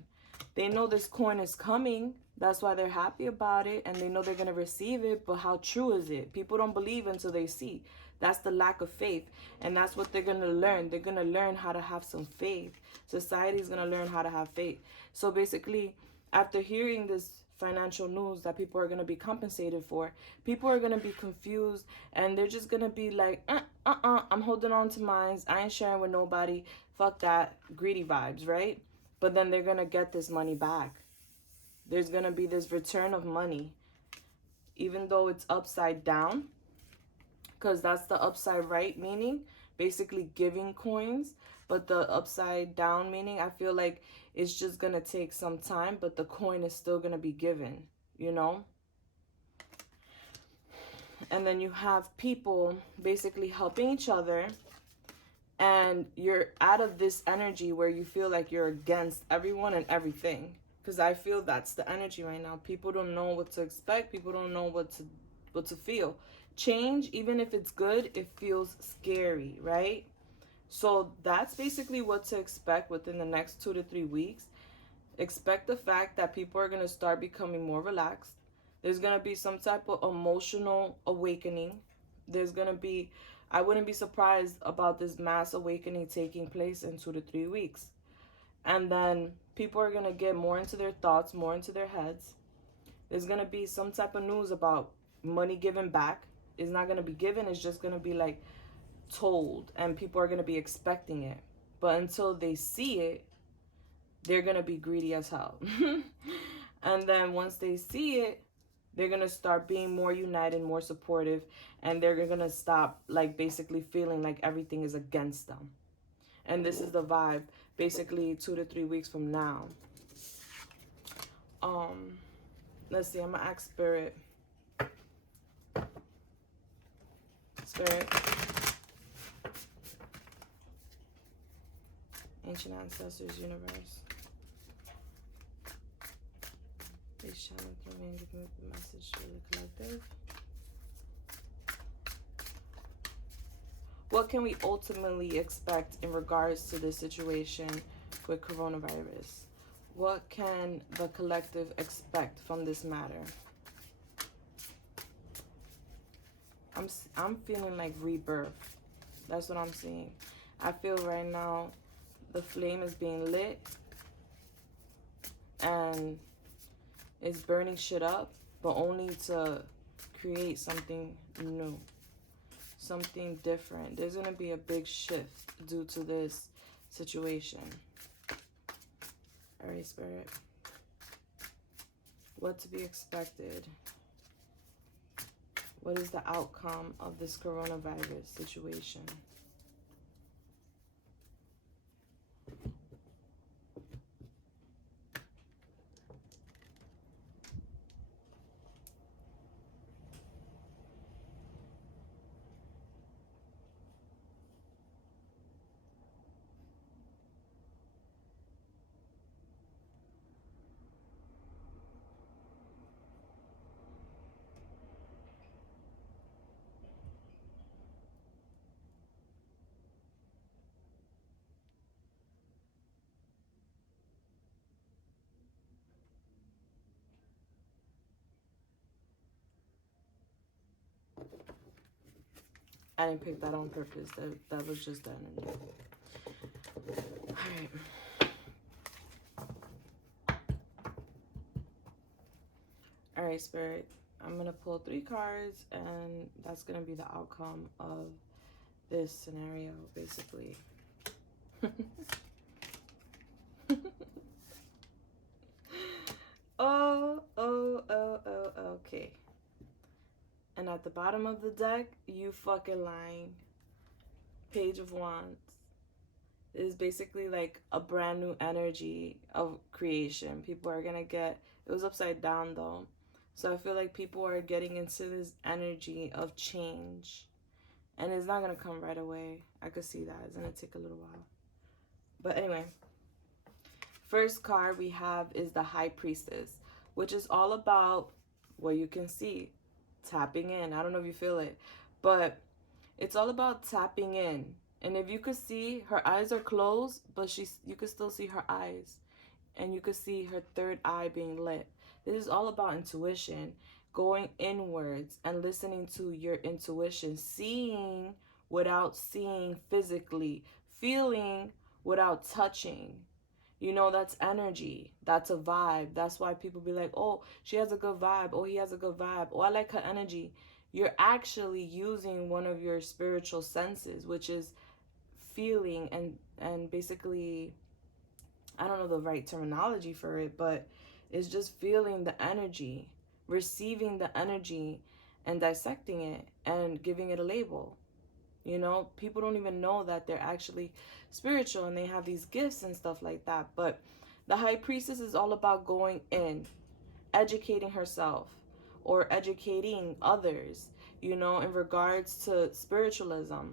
They know this coin is coming. That's why they're happy about it, and they know they're going to receive it. But how true is it? People don't believe until they see. That's the lack of faith, and that's what they're going to learn. They're going to learn how to have some faith. Society is going to learn how to have faith. So basically, after hearing this financial news that people are going to be compensated for, people are going to be confused, and they're just going to be like, I'm holding on to mine. I ain't sharing with nobody. Fuck that. Greedy vibes, right? But then they're going to get this money back. There's going to be this return of money, even though it's upside down, because that's the upside right meaning, basically giving coins. But the upside down meaning, I feel like it's just going to take some time, but the coin is still going to be given, you know? And then you have people basically helping each other, and you're out of this energy where you feel like you're against everyone and everything. Because I feel that's the energy right now. People don't know what to expect. People don't know what to feel. Change, even if it's good, it feels scary, right? So that's basically what to expect within the next 2 to 3 weeks. Expect the fact that people are going to start becoming more relaxed. There's going to be some type of emotional awakening. There's going to be, I wouldn't be surprised about this mass awakening taking place in 2 to 3 weeks. And then people are going to get more into their thoughts, more into their heads. There's going to be some type of news about money given back. It's not going to be given. It's just going to be like told. And people are going to be expecting it. But until they see it, they're going to be greedy as hell. And then once they see it, they're going to start being more united, more supportive. And they're going to stop like basically feeling like everything is against them. And this is the vibe, basically 2 to 3 weeks from now. Let's see, I'm gonna ask Spirit. Spirit. Ancient Ancestors, Universe. Please channel through me and give me the message for the collective. What can we ultimately expect in regards to this situation with coronavirus? What can the collective expect from this matter? I'm feeling like rebirth. That's what I'm seeing. I feel right now the flame is being lit and it's burning shit up, but only to create something new. Something different. There's going to be a big shift due to this situation. All right, Spirit. What to be expected? What is the outcome of this coronavirus situation? I didn't pick that on purpose. That was just the energy. Alright. Alright, Spirit. I'm going to pull 3 cards, and that's going to be the outcome of this scenario, basically. Okay. And at the bottom of the deck, you fucking lying. Page of Wands is basically like a brand new energy of creation. People are gonna get, it was upside down though. So I feel like people are getting into this energy of change. And it's not gonna come right away. I could see that. It's gonna take a little while. But anyway, first card we have is the High Priestess, which is all about what you can see, tapping in. I don't know if you feel it, but it's all about tapping in. And if you could see, her eyes are closed, but you could still see her eyes. And you could see her third eye being lit. This is all about intuition, going inwards and listening to your intuition, seeing without seeing physically, feeling without touching. You know, that's energy. That's a vibe. That's why people be like, oh, she has a good vibe. Oh, he has a good vibe. Oh, I like her energy. You're actually using one of your spiritual senses, which is feeling and basically, I don't know the right terminology for it, but it's just feeling the energy, receiving the energy and dissecting it and giving it a label. You know, people don't even know that they're actually spiritual and they have these gifts and stuff like that. But the High Priestess is all about going in, educating herself or educating others, you know, in regards to spiritualism.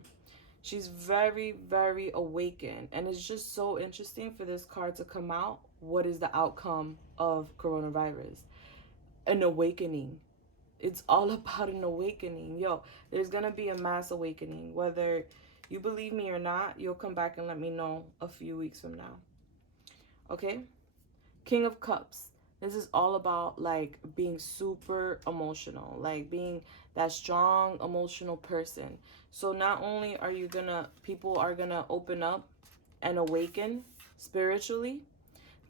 She's very, very awakened. And it's just so interesting for this card to come out. What is the outcome of coronavirus? An awakening. It's all about an awakening. Yo, there's going to be a mass awakening. Whether you believe me or not, you'll come back and let me know a few weeks from now. Okay? King of Cups. This is all about like being super emotional, like being that strong emotional person. So not only are you gonna, people are gonna open up and awaken spiritually,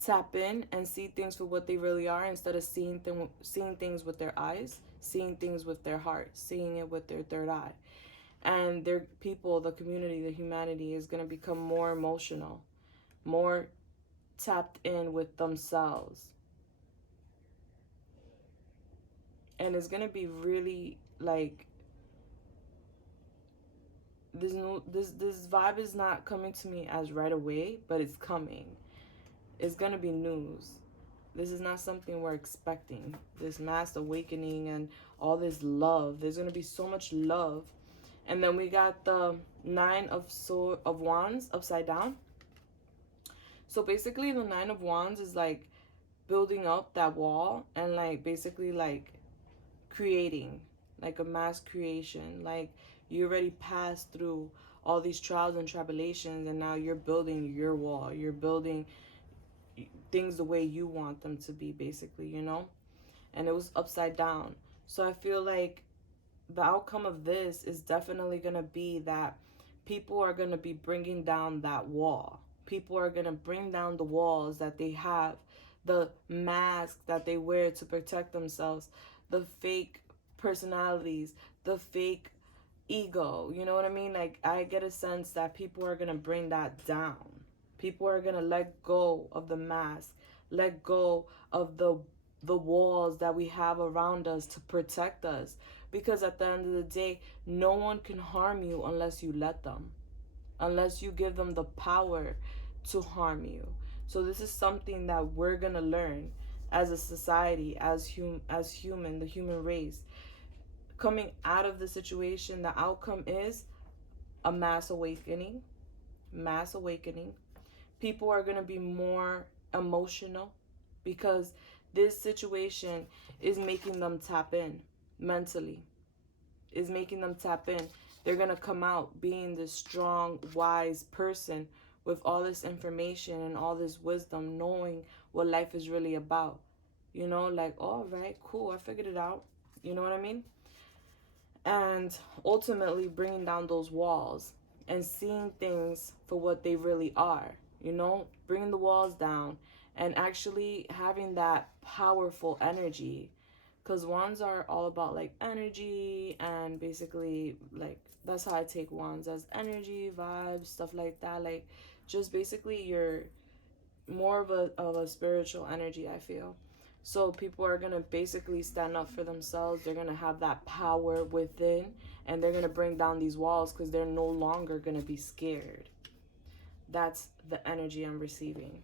tap in and see things for what they really are instead of seeing things with their eyes, seeing things with their heart, seeing it with their third eye. And their people, the community, the humanity is going to become more emotional, more tapped in with themselves. And it's going to be really like, this vibe is not coming to me as right away, but it's coming. It's going to be news. This is not something we're expecting. This mass awakening and all this love. There's going to be so much love. And then we got the 9 of Wands upside down. So basically the 9 of Wands is like building up that wall and like basically like creating, like a mass creation. Like you already passed through all these trials and tribulations and now you're building your wall. You're building things the way you want them to be, basically, you know? And it was upside down. So I feel like the outcome of this is definitely going to be that people are going to be bringing down that wall. People are going to bring down the walls that they have, the mask that they wear to protect themselves, the fake personalities, the fake ego. You know what I mean? Like, I get a sense that people are going to bring that down. People are going to let go of the mask, let go of the walls that we have around us to protect us. Because at the end of the day, no one can harm you unless you let them, unless you give them the power to harm you. So this is something that we're going to learn as a society, as human, the human race. Coming out of the situation, the outcome is a mass awakening. Mass awakening. People are going to be more emotional because this situation is making them tap in mentally, is making them tap in. They're going to come out being this strong, wise person with all this information and all this wisdom, knowing what life is really about. You know, like, all right, cool, I figured it out. You know what I mean? and ultimately bringing down those walls and seeing things for what they really are, you know, bringing the walls down and actually having that powerful energy, because wands are all about like energy, and basically like that's how I take wands, as energy, vibes, stuff like that, like just basically you're more of a spiritual energy, I feel. So people are going to basically stand up for themselves. They're going to have that power within, and they're going to bring down these walls because they're no longer going to be scared. That's the energy I'm receiving.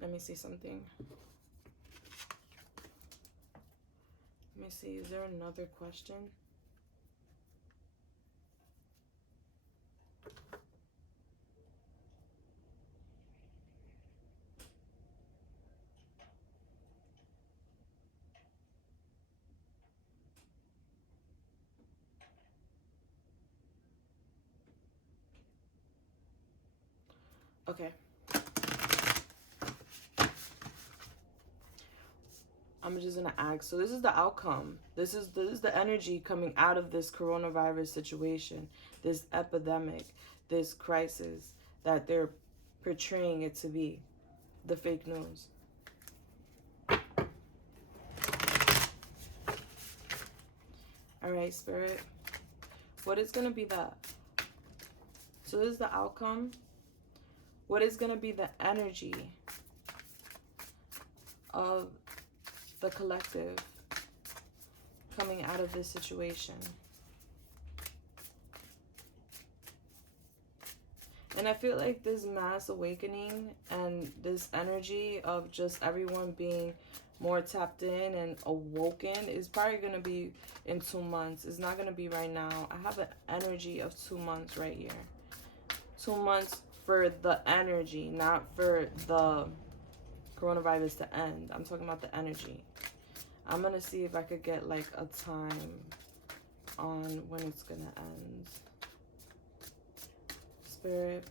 Let me see something. Let me see. Is there another question? Okay. I'm just gonna ask. So this is the outcome. This is the energy coming out of this coronavirus situation, this epidemic, this crisis that they're portraying it to be, the fake news. All right, Spirit. What is gonna be that? So this is the outcome. What is gonna be the energy of the collective coming out of this situation? And I feel like this mass awakening and this energy of just everyone being more tapped in and awoken is probably going to be in 2 months. It's not going to be right now. I have an energy of 2 months right here. 2 months for the energy, not for the coronavirus to end. I'm talking about the energy. I'm going to see if I could get like a time on when it's going to end. Spirit,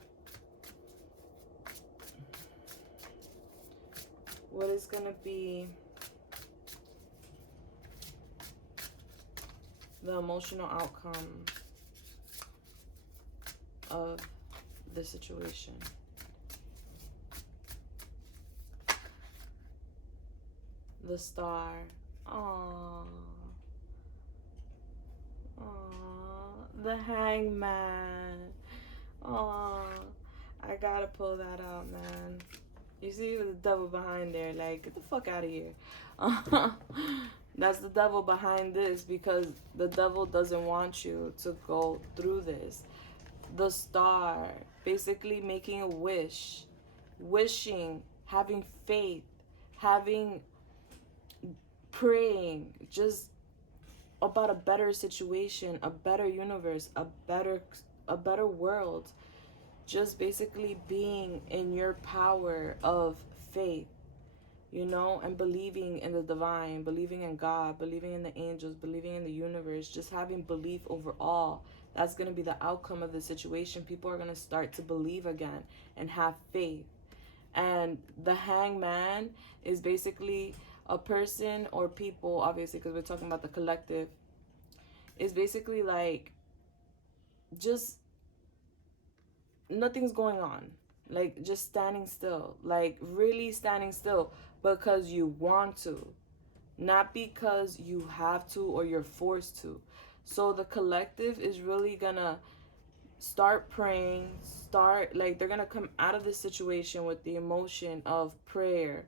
what is going to be the emotional outcome of the situation? The Star. Aww. Aww. The Hangman. Oh, I gotta pull that out, man. You see the devil behind there, like, get the fuck out of here. That's the devil behind this, because the devil doesn't want you to go through this. The Star, basically making a wish, wishing, having faith, praying, just about a better situation, a better universe, a better world. Just basically being in your power of faith, you know, and believing in the divine, believing in God, believing in the angels, believing in the universe, just having belief overall. That's going to be the outcome of the situation. People are going to start to believe again and have faith. And the Hangman is basically a person or people, obviously, because we're talking about the collective, is basically like just nothing's going on, like just standing still, like really standing still because you want to, not because you have to or you're forced to. So the collective is really gonna start praying, like they're gonna come out of this situation with the emotion of prayer,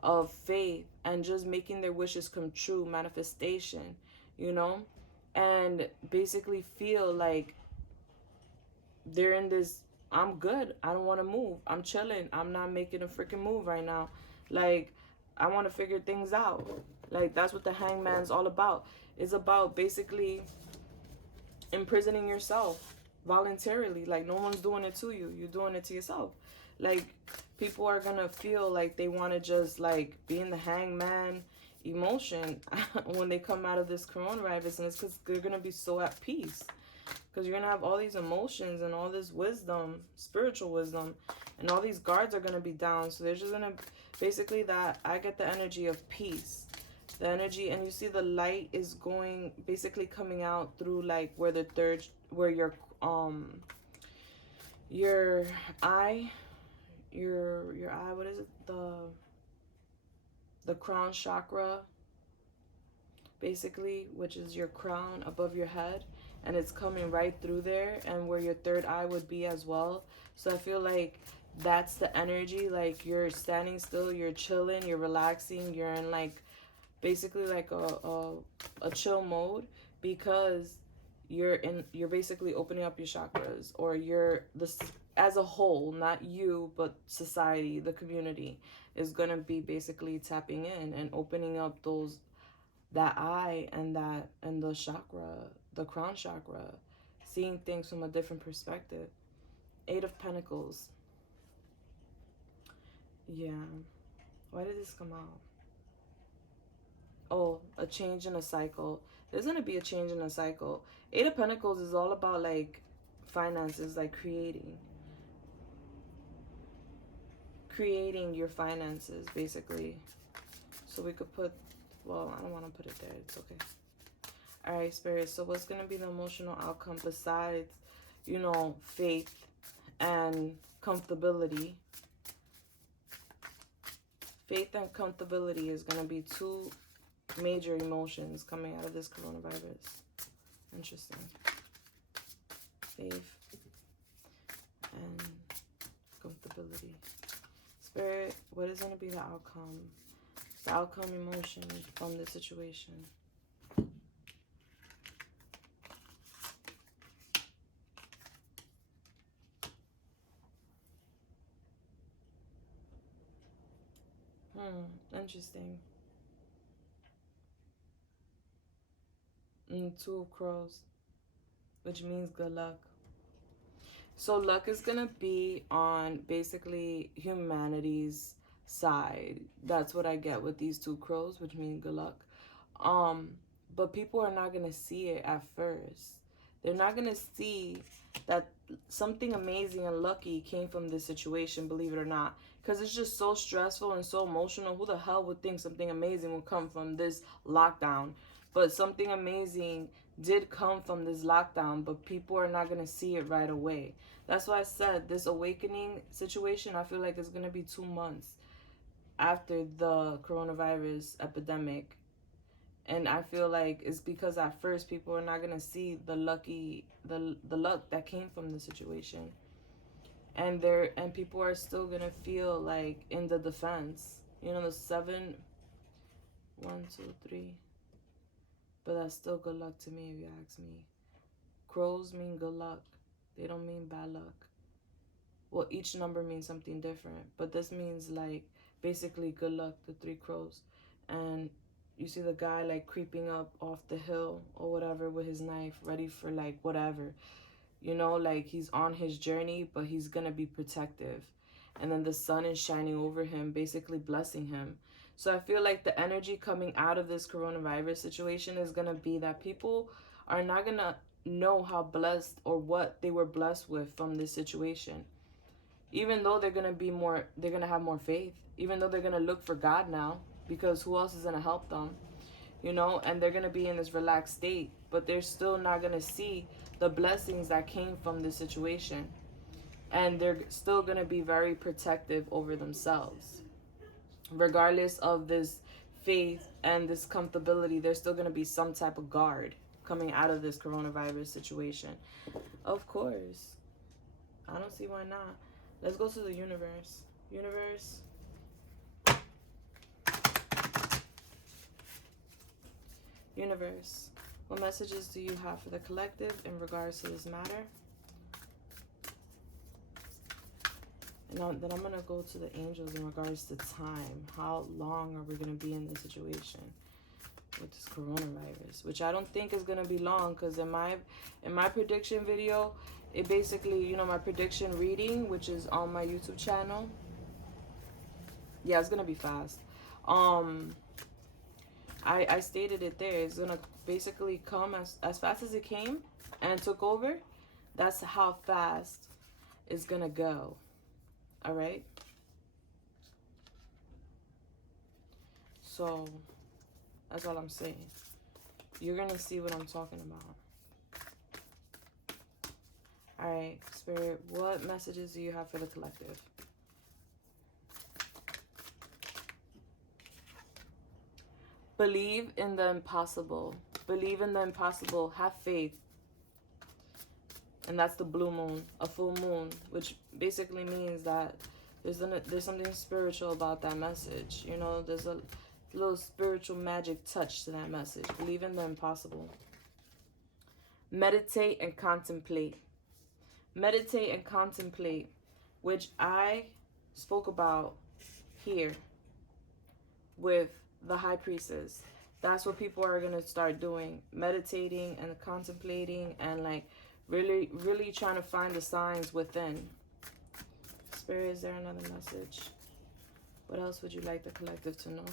of faith, and just making their wishes come true, manifestation, you know, and basically feel like they're in this, I'm good, I don't want to move, I'm chilling, I'm not making a freaking move right now, like I want to figure things out. Like that's what the Hangman's all about. It's about basically imprisoning yourself voluntarily. Like no one's doing it to you, you're doing it to yourself. Like people are gonna feel like they want to just like be in the Hangman emotion when they come out of this coronavirus, and it's because they're gonna be so at peace. Because you're going to have all these emotions and all this wisdom, spiritual wisdom, and all these guards are going to be down. So they're just going to, basically that, I get the energy of peace. The energy, and you see the light is going, basically coming out through like where the third, where your eye, your eye, what is it, the crown chakra, basically, which is your crown above your head, and it's coming right through there, and where your third eye would be as well. So I feel like that's the energy, like you're standing still, you're chilling, you're relaxing, you're in like basically like a chill mode, because you're basically opening up your chakras, or you're this as a whole, not you, but society, the community is gonna be basically tapping in and opening up that eye and the chakra, the crown chakra, seeing things from a different perspective. 8 of Pentacles. Yeah. Why did this come out? Oh, a change in a cycle. There's going to be a change in a cycle. 8 of Pentacles is all about like finances, like creating your finances, basically. So we could put, well, I don't want to put it there. It's okay. All right, Spirit. So what's going to be the emotional outcome besides, you know, faith and comfortability? Faith and comfortability is going to be 2 major emotions coming out of this coronavirus. Interesting. Faith and comfortability. Spirit, what is going to be the outcome? The outcome emotion from this situation. Interesting. 2 of Crows, which means good luck. So luck is going to be on basically humanity's side. That's what I get with these 2 crows, which mean good luck. But people are not going to see it at first. They're not going to see that something amazing and lucky came from this situation, believe it or not. Because it's just so stressful and so emotional. Who the hell would think something amazing would come from this lockdown? But something amazing did come from this lockdown, but people are not going to see it right away. That's why I said this awakening situation, I feel like it's going to be 2 months after the coronavirus epidemic. And I feel like it's because at first people are not going to see the luck that came from the situation. And people are still going to feel like in the defense. You know, the 7, 1, 2, 3. But that's still good luck to me, if you ask me. Crows mean good luck. They don't mean bad luck. Well, each number means something different. But this means, like, basically good luck, the 3 crows. And you see the guy, like, creeping up off the hill or whatever with his knife, ready for, like, whatever. You know, like, he's on his journey, but he's going to be protective. And then the sun is shining over him, basically blessing him. So I feel like the energy coming out of this coronavirus situation is going to be that people are not going to know how blessed or what they were blessed with from this situation. Even though they're going to have more faith. Even though they're going to look for God now, because who else is going to help them? You know, and they're going to be in this relaxed state, but they're still not going to see the blessings that came from this situation. And they're still going to be very protective over themselves. Regardless of this faith and this comfortability, there's still going to be some type of guard coming out of this coronavirus situation. Of course. I don't see why not. Let's go to the universe. Universe. Universe. What messages do you have for the collective in regards to this matter? And then I'm going to go to the angels in regards to time. How long are we going to be in this situation with this coronavirus? Which I don't think is going to be long, because in my prediction video, it basically, you know, my prediction reading, which is on my YouTube channel. Yeah, it's going to be fast. I stated it there. It's going to basically come as fast as it came and took over. That's how fast it's going to go. All right. So That's all I'm saying. You're going to see what I'm talking about. Alright, Spirit, what messages do you have for the collective? Believe in the impossible. Believe in the impossible. Have faith. And that's the blue moon, a full moon, which basically means that there's something spiritual about that message. You know, there's a little spiritual magic touch to that message. Believe in the impossible. Meditate and contemplate. Meditate and contemplate, which I spoke about here with the High Priestess. That's what people are going to start doing. Meditating and contemplating and like really, really trying to find the signs within. Spirit, is there another message? What else would you like the collective to know?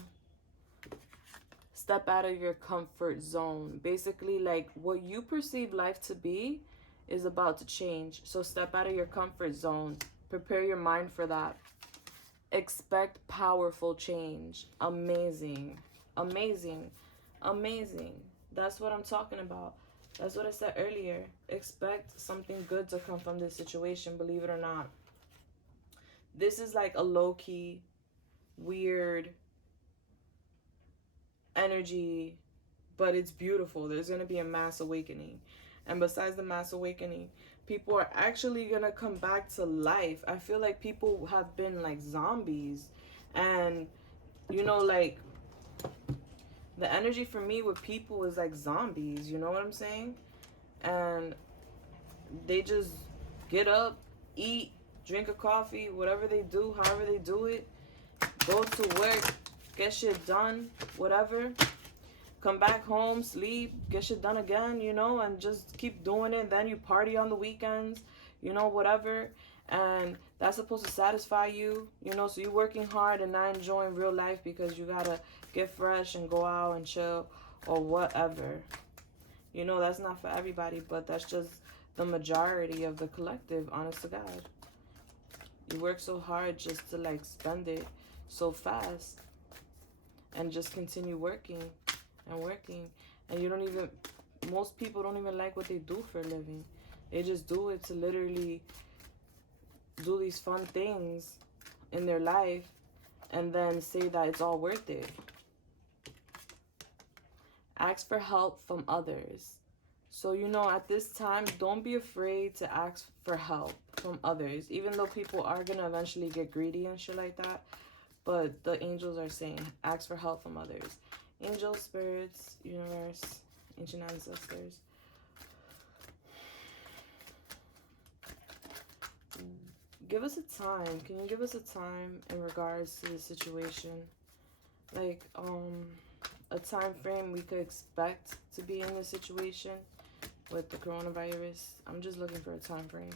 Step out of your comfort zone. Basically, like what you perceive life to be is about to change. So step out of your comfort zone. Prepare your mind for that. Expect powerful change. Amazing. Amazing. Amazing. That's what I'm talking about. That's what I said earlier. Expect something good to come from this situation, believe it or not. This is like a low-key, weird energy, but it's beautiful. There's going to be a mass awakening. And besides the mass awakening, people are actually going to come back to life. I feel like people have been like zombies. And, you know, like, the energy for me with people is like zombies. You know what I'm saying? And they just get up, eat, drink a coffee, whatever they do, however they do it. Go to work, get shit done, whatever. Come back home, sleep, get shit done again, you know, and just keep doing it. Then you party on the weekends, you know, whatever. And that's supposed to satisfy you, you know, so you're working hard and not enjoying real life because you gotta get fresh and go out and chill or whatever. You know, that's not for everybody, but that's just the majority of the collective, honest to God. You work so hard just to like spend it so fast and just continue working and working, and you don't even, most people don't even like what they do for a living. They just do it to literally do these fun things in their life and then say that it's all worth it. Ask for help from others. So, you know, at this time, don't be afraid to ask for help from others, even though people are going to eventually get greedy and shit like that. But the angels are saying, ask for help from others. Angels, spirits, universe, ancient ancestors. Give us a time. Can you give us a time in regards to the situation? Like, a time frame we could expect to be in this situation with the coronavirus. I'm just looking for a time frame.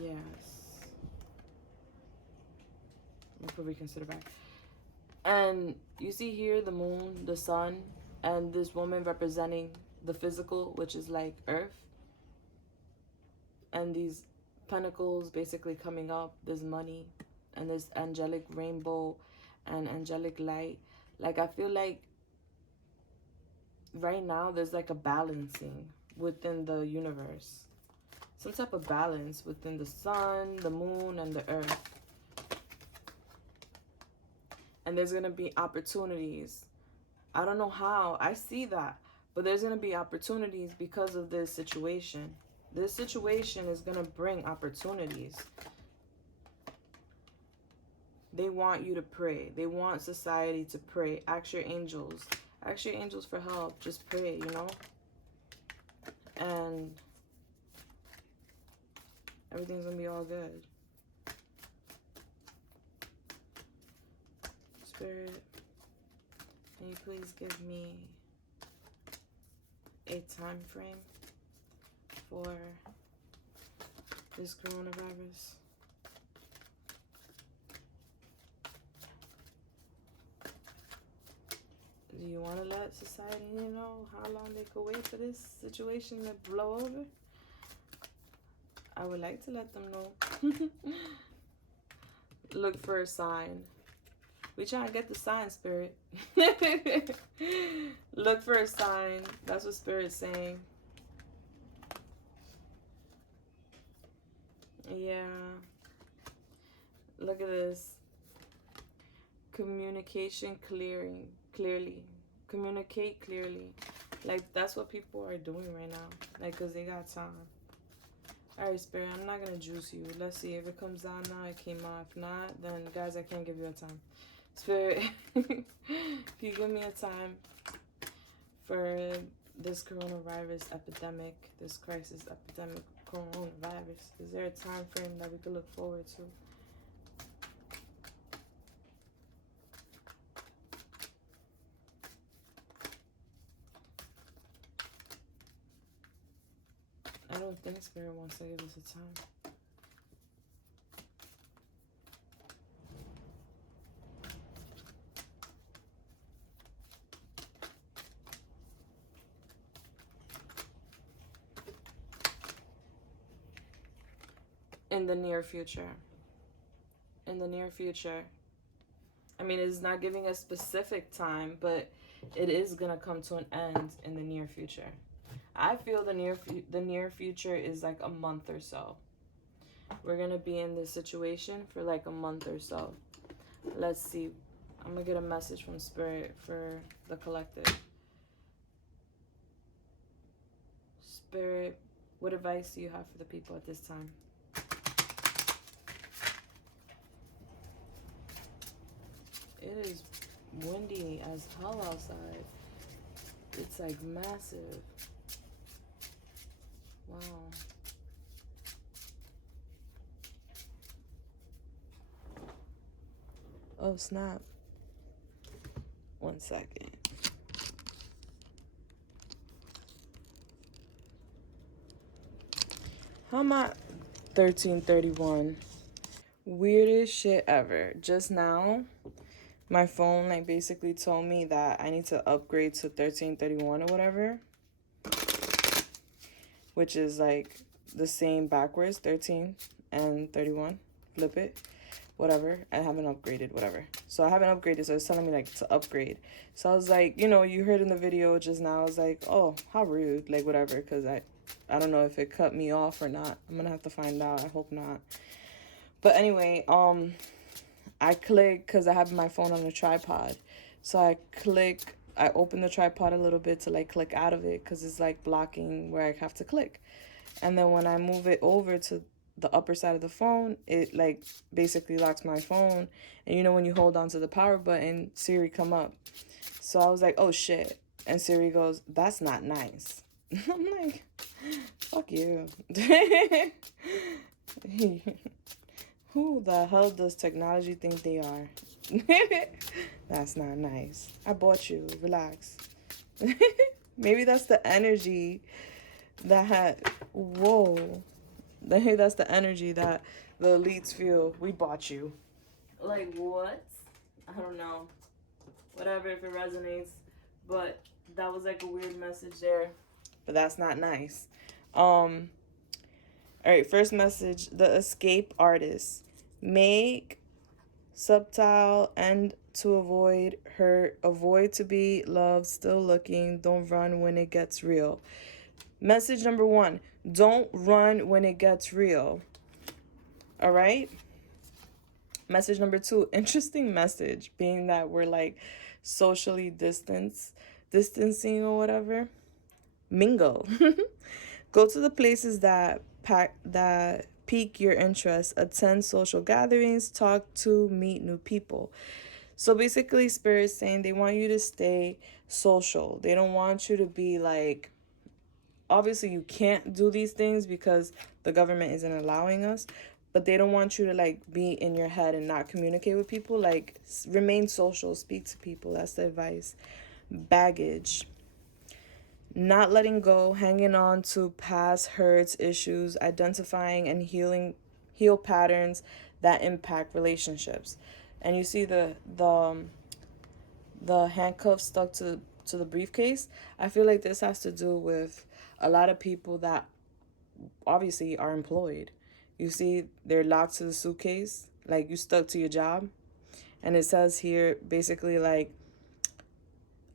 Yes. I'll put reconsider back. And you see here the moon, the sun, and this woman representing the physical, which is like earth. And these pentacles basically coming up, this money, and this angelic rainbow and angelic light. Like, I feel like right now there's like a balancing within the universe. Some type of balance within the sun, the moon, and the earth. And there's going to be opportunities. I don't know how. I see that. But there's going to be opportunities because of this situation. This situation is going to bring opportunities. They want you to pray. They want society to pray. Ask your angels. Ask your angels for help. Just pray, you know? And everything's going to be all good. Spirit, can you please give me a time frame for this coronavirus? Do you want to let society know how long they could wait for this situation to blow over? I would like to let them know. Look for a sign. We trying to get the sign, Spirit. Look for a sign. That's what Spirit's saying. Yeah. Look at this. Communication clearly. Communicate clearly. Like, that's what people are doing right now. Like, because they got time. Alright, Spirit, I'm not going to juice you. Let's see. If it comes down now, it came out. If not, then, guys, I can't give you a time. Spirit, can you give me a time for this coronavirus epidemic, this crisis epidemic, coronavirus? Is there a time frame that we could look forward to? I don't think Spirit wants to give us a time. In the near future. In the near future. I mean, it's not giving a specific time, but it is going to come to an end in the near future. I feel the near future is like a month or so. We're going to be in this situation for like a month or so. Let's see. I'm going to get a message from Spirit for the collective. Spirit, what advice do you have for the people at this time? It is windy as hell outside. It's like massive. Wow. Oh, snap. 1 second. How am I? 1331. Weirdest shit ever. Just now, my phone like basically told me that I need to upgrade to 1331 or whatever, which is like the same backwards, 13 and 31. Flip it, whatever. I haven't upgraded, whatever. So I haven't upgraded, so it's telling me like to upgrade. So I was like, you know, you heard in the video just now, I was like, oh, how rude, like whatever, because I don't know if it cut me off or not. I'm gonna have to find out. I hope not. But anyway, I click because I have my phone on a tripod. So I open the tripod a little bit to like click out of it because it's like blocking where I have to click. And then when I move it over to the upper side of the phone, it like basically locks my phone. And you know when you hold on to the power button, Siri come up. So I was like, oh shit. And Siri goes, that's not nice. I'm like, fuck you. Who the hell does technology think they are? That's not nice. I bought you. Relax. Maybe that's the energy that whoa. Maybe that's the energy that the elites feel. We bought you. Like what? I don't know. Whatever, if it resonates. But that was like a weird message there. But that's not nice. All right, first message. The escape artist. Make subtle and to avoid hurt. Avoid to be loved. Still looking. Don't run when it gets real. Message number 1. Don't run when it gets real. All right? Message number 2. Interesting message, being that we're like socially distancing or whatever. Mingle. Go to the places that pique your interest. Attend social gatherings. Talk to, meet new people. So basically, Spirit's saying they want you to stay social. They don't want you to be like, obviously you can't do these things because the government isn't allowing us, but they don't want you to like be in your head and not communicate with people. Like, remain social, speak to people. That's the advice. Baggage. Not letting go, hanging on to past hurts, issues, identifying and heal patterns that impact relationships. And you see the handcuffs stuck to the briefcase. I feel like this has to do with a lot of people that obviously are employed. You see, they're locked to the suitcase, like you stuck to your job. And it says here basically like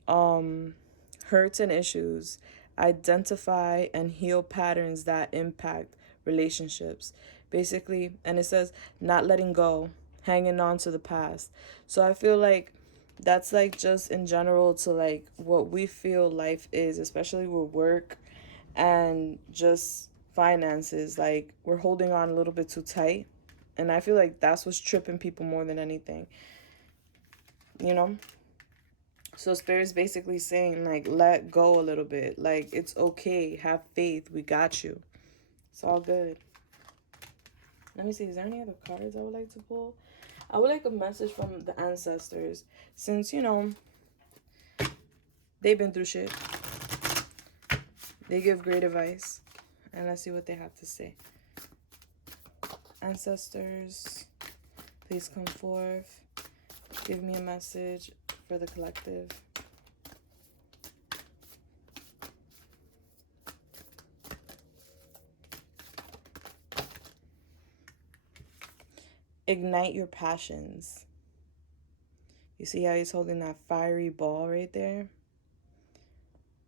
hurts and issues, identify and heal patterns that impact relationships. Basically, and it says not letting go, hanging on to the past. So I feel like that's like just in general to like what we feel life is, especially with work and just finances. Like we're holding on a little bit too tight. And I feel like that's what's tripping people more than anything. You know? So Spirit's basically saying like let go a little bit. Like it's okay. Have faith. We got you. It's all good. Let me see. Is there any other cards I would like to pull? I would like a message from the ancestors. Since, you know, they've been through shit. They give great advice. And let's see what they have to say. Ancestors, please come forth. Give me a message for the collective. Ignite your passions. You see how he's holding that fiery ball right there?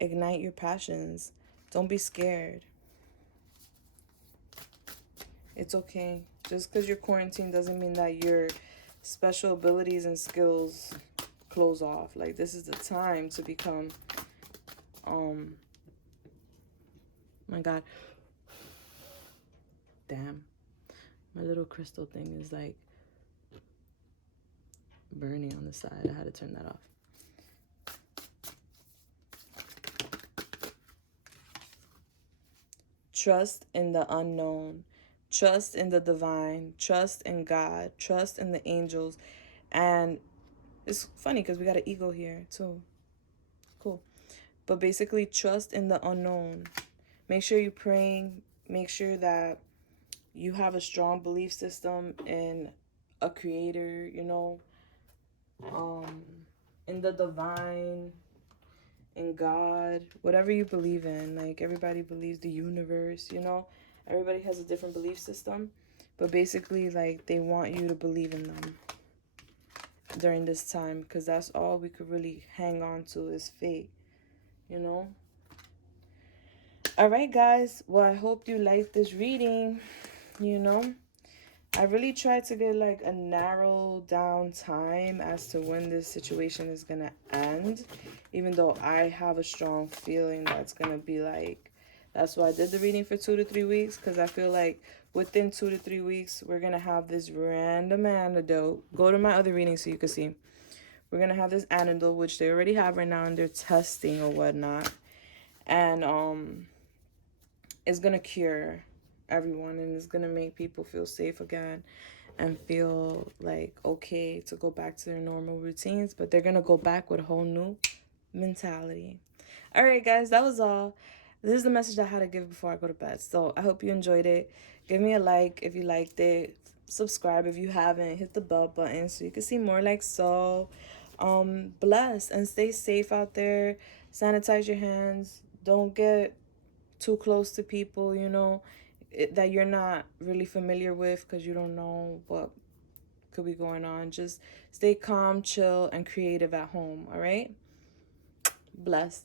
Ignite your passions. Don't be scared. It's okay. Just because you're quarantined doesn't mean that your special abilities and skills close off. Like, this is the time to become, my God. Damn. My little crystal thing is like burning on the side. I had to turn that off. Trust in the unknown. Trust in the divine. Trust in God. Trust in the angels. And it's funny because we got an ego here too. Cool. But basically, trust in the unknown. Make sure you're praying. Make sure that you have a strong belief system in a creator, you know, in the divine, in God, whatever you believe in. Like, everybody believes the universe, you know. Everybody has a different belief system. But basically, like, they want you to believe in them during this time. Because that's all we could really hang on to is faith, you know. All right, guys. Well, I hope you liked this reading, you know. I really tried to get like a narrow down time as to when this situation is going to end. Even though I have a strong feeling that's going to be like, that's why I did the reading for 2 to 3 weeks. Because I feel like within 2 to 3 weeks, we're going to have this random antidote. Go to my other reading so you can see. We're going to have this antidote, which they already have right now and they're testing or whatnot. And it's going to cure everyone and it's going to make people feel safe again and feel like okay to go back to their normal routines, but they're going to go back with a whole new mentality. All right, guys, that was all. This is the message I had to give before I go to bed. So I hope you enjoyed it. Give me a like if you liked it. Subscribe if you haven't. Hit the bell button so you can see more like so. Bless and stay safe out there. Sanitize your hands. Don't get too close to people, you know, that you're not really familiar with because you don't know what could be going on. Just stay calm, chill, and creative at home, all right? Bless.